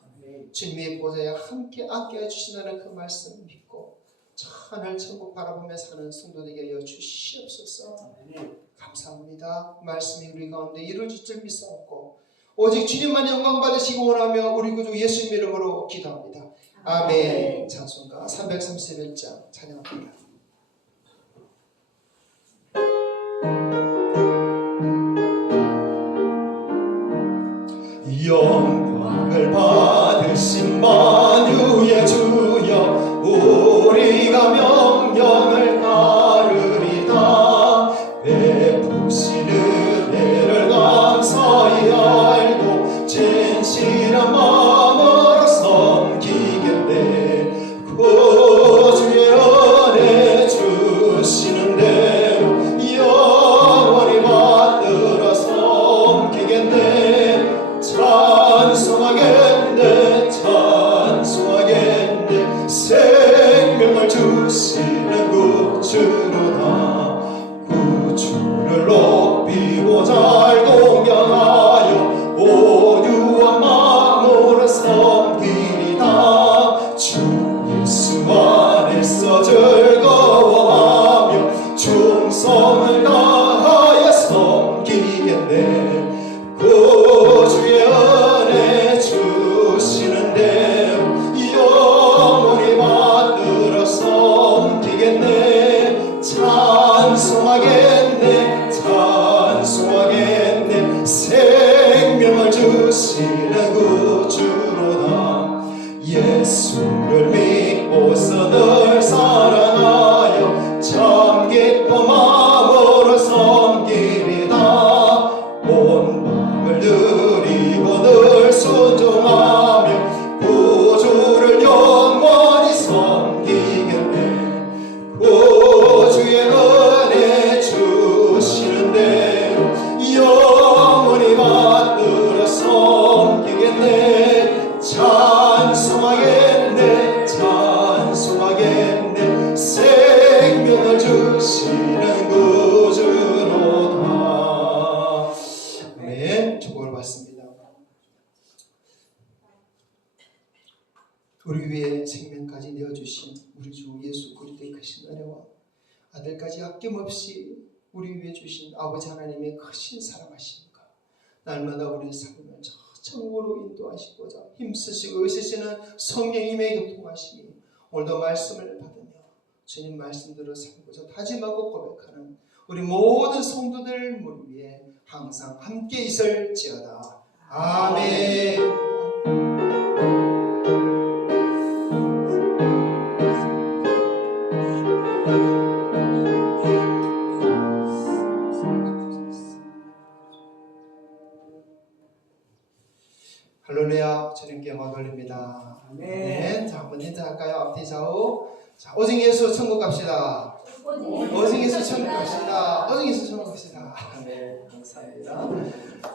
주님의 보좌에 함께 앉게 해주신다는 그 말씀 믿고 저 하늘 천국 바라보며 사는 성도들에게 하여 주시옵소서. 감사합니다. 말씀이 우리 가운데 이루어질 줄 믿사옵고 오직 주님만 영광 받으시고 원하며 우리 구주 예수님 이름으로 기도합니다. 아멘. 찬송가 331장 찬양합니다. 영광을 받으신 만유의 주여, 우리가 명령을 따르리다. 베푸신 은혜를 감사히 알고 진실한 마음으로 섬기겠네. 구주의 은혜 주시는 대로 영원히 받들어 섬기겠네. 찬송하겠네. 찬송하겠네. 예수를 믿고서 늘 사랑하여 참 기쁜 마음으로 섬기리다. 온 마음을 드리고 늘 순종하며 구주를 영원히 섬기겠네. 구주의 은혜 주시는 대로 영원히 받들어 섬기겠네. 찬송하겠네, 찬송하겠네. 생명을 주시는 구주로다. 아멘. 축복을 받습니다. 우리 위에 생명까지 내어주신 우리 주 예수 그리스도의 크신 은혜와 아들까지 아낌없이 우리 위에 주신 아버지 하나님의 크신 사랑하심과 날마다 우리의 삶을 천국으로 인도하시고자 힘쓰시고 애쓰시는 성령님의 교통하심이 오늘도 말씀을 받으며 주님 말씀대로 살고자 다짐하고 고백하는 우리 모든 성도들 무리 위에 항상 함께 있을지어다. 아멘. 할렐루야. 주님께 영광 돌립니다. 아멘. 자, 한번 인사할까요? 앞뒤 좌우. 자, 오직 예수 천국 갑시다. 오직 예수 천국 갑시다. 오직 예수 천국 갑시다. 네, 감사합니다.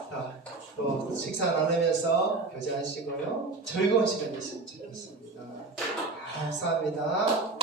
자, 또 식사 나누면서 교제하시고요. 즐거운 시간 되시면 좋겠습니다. 감사합니다.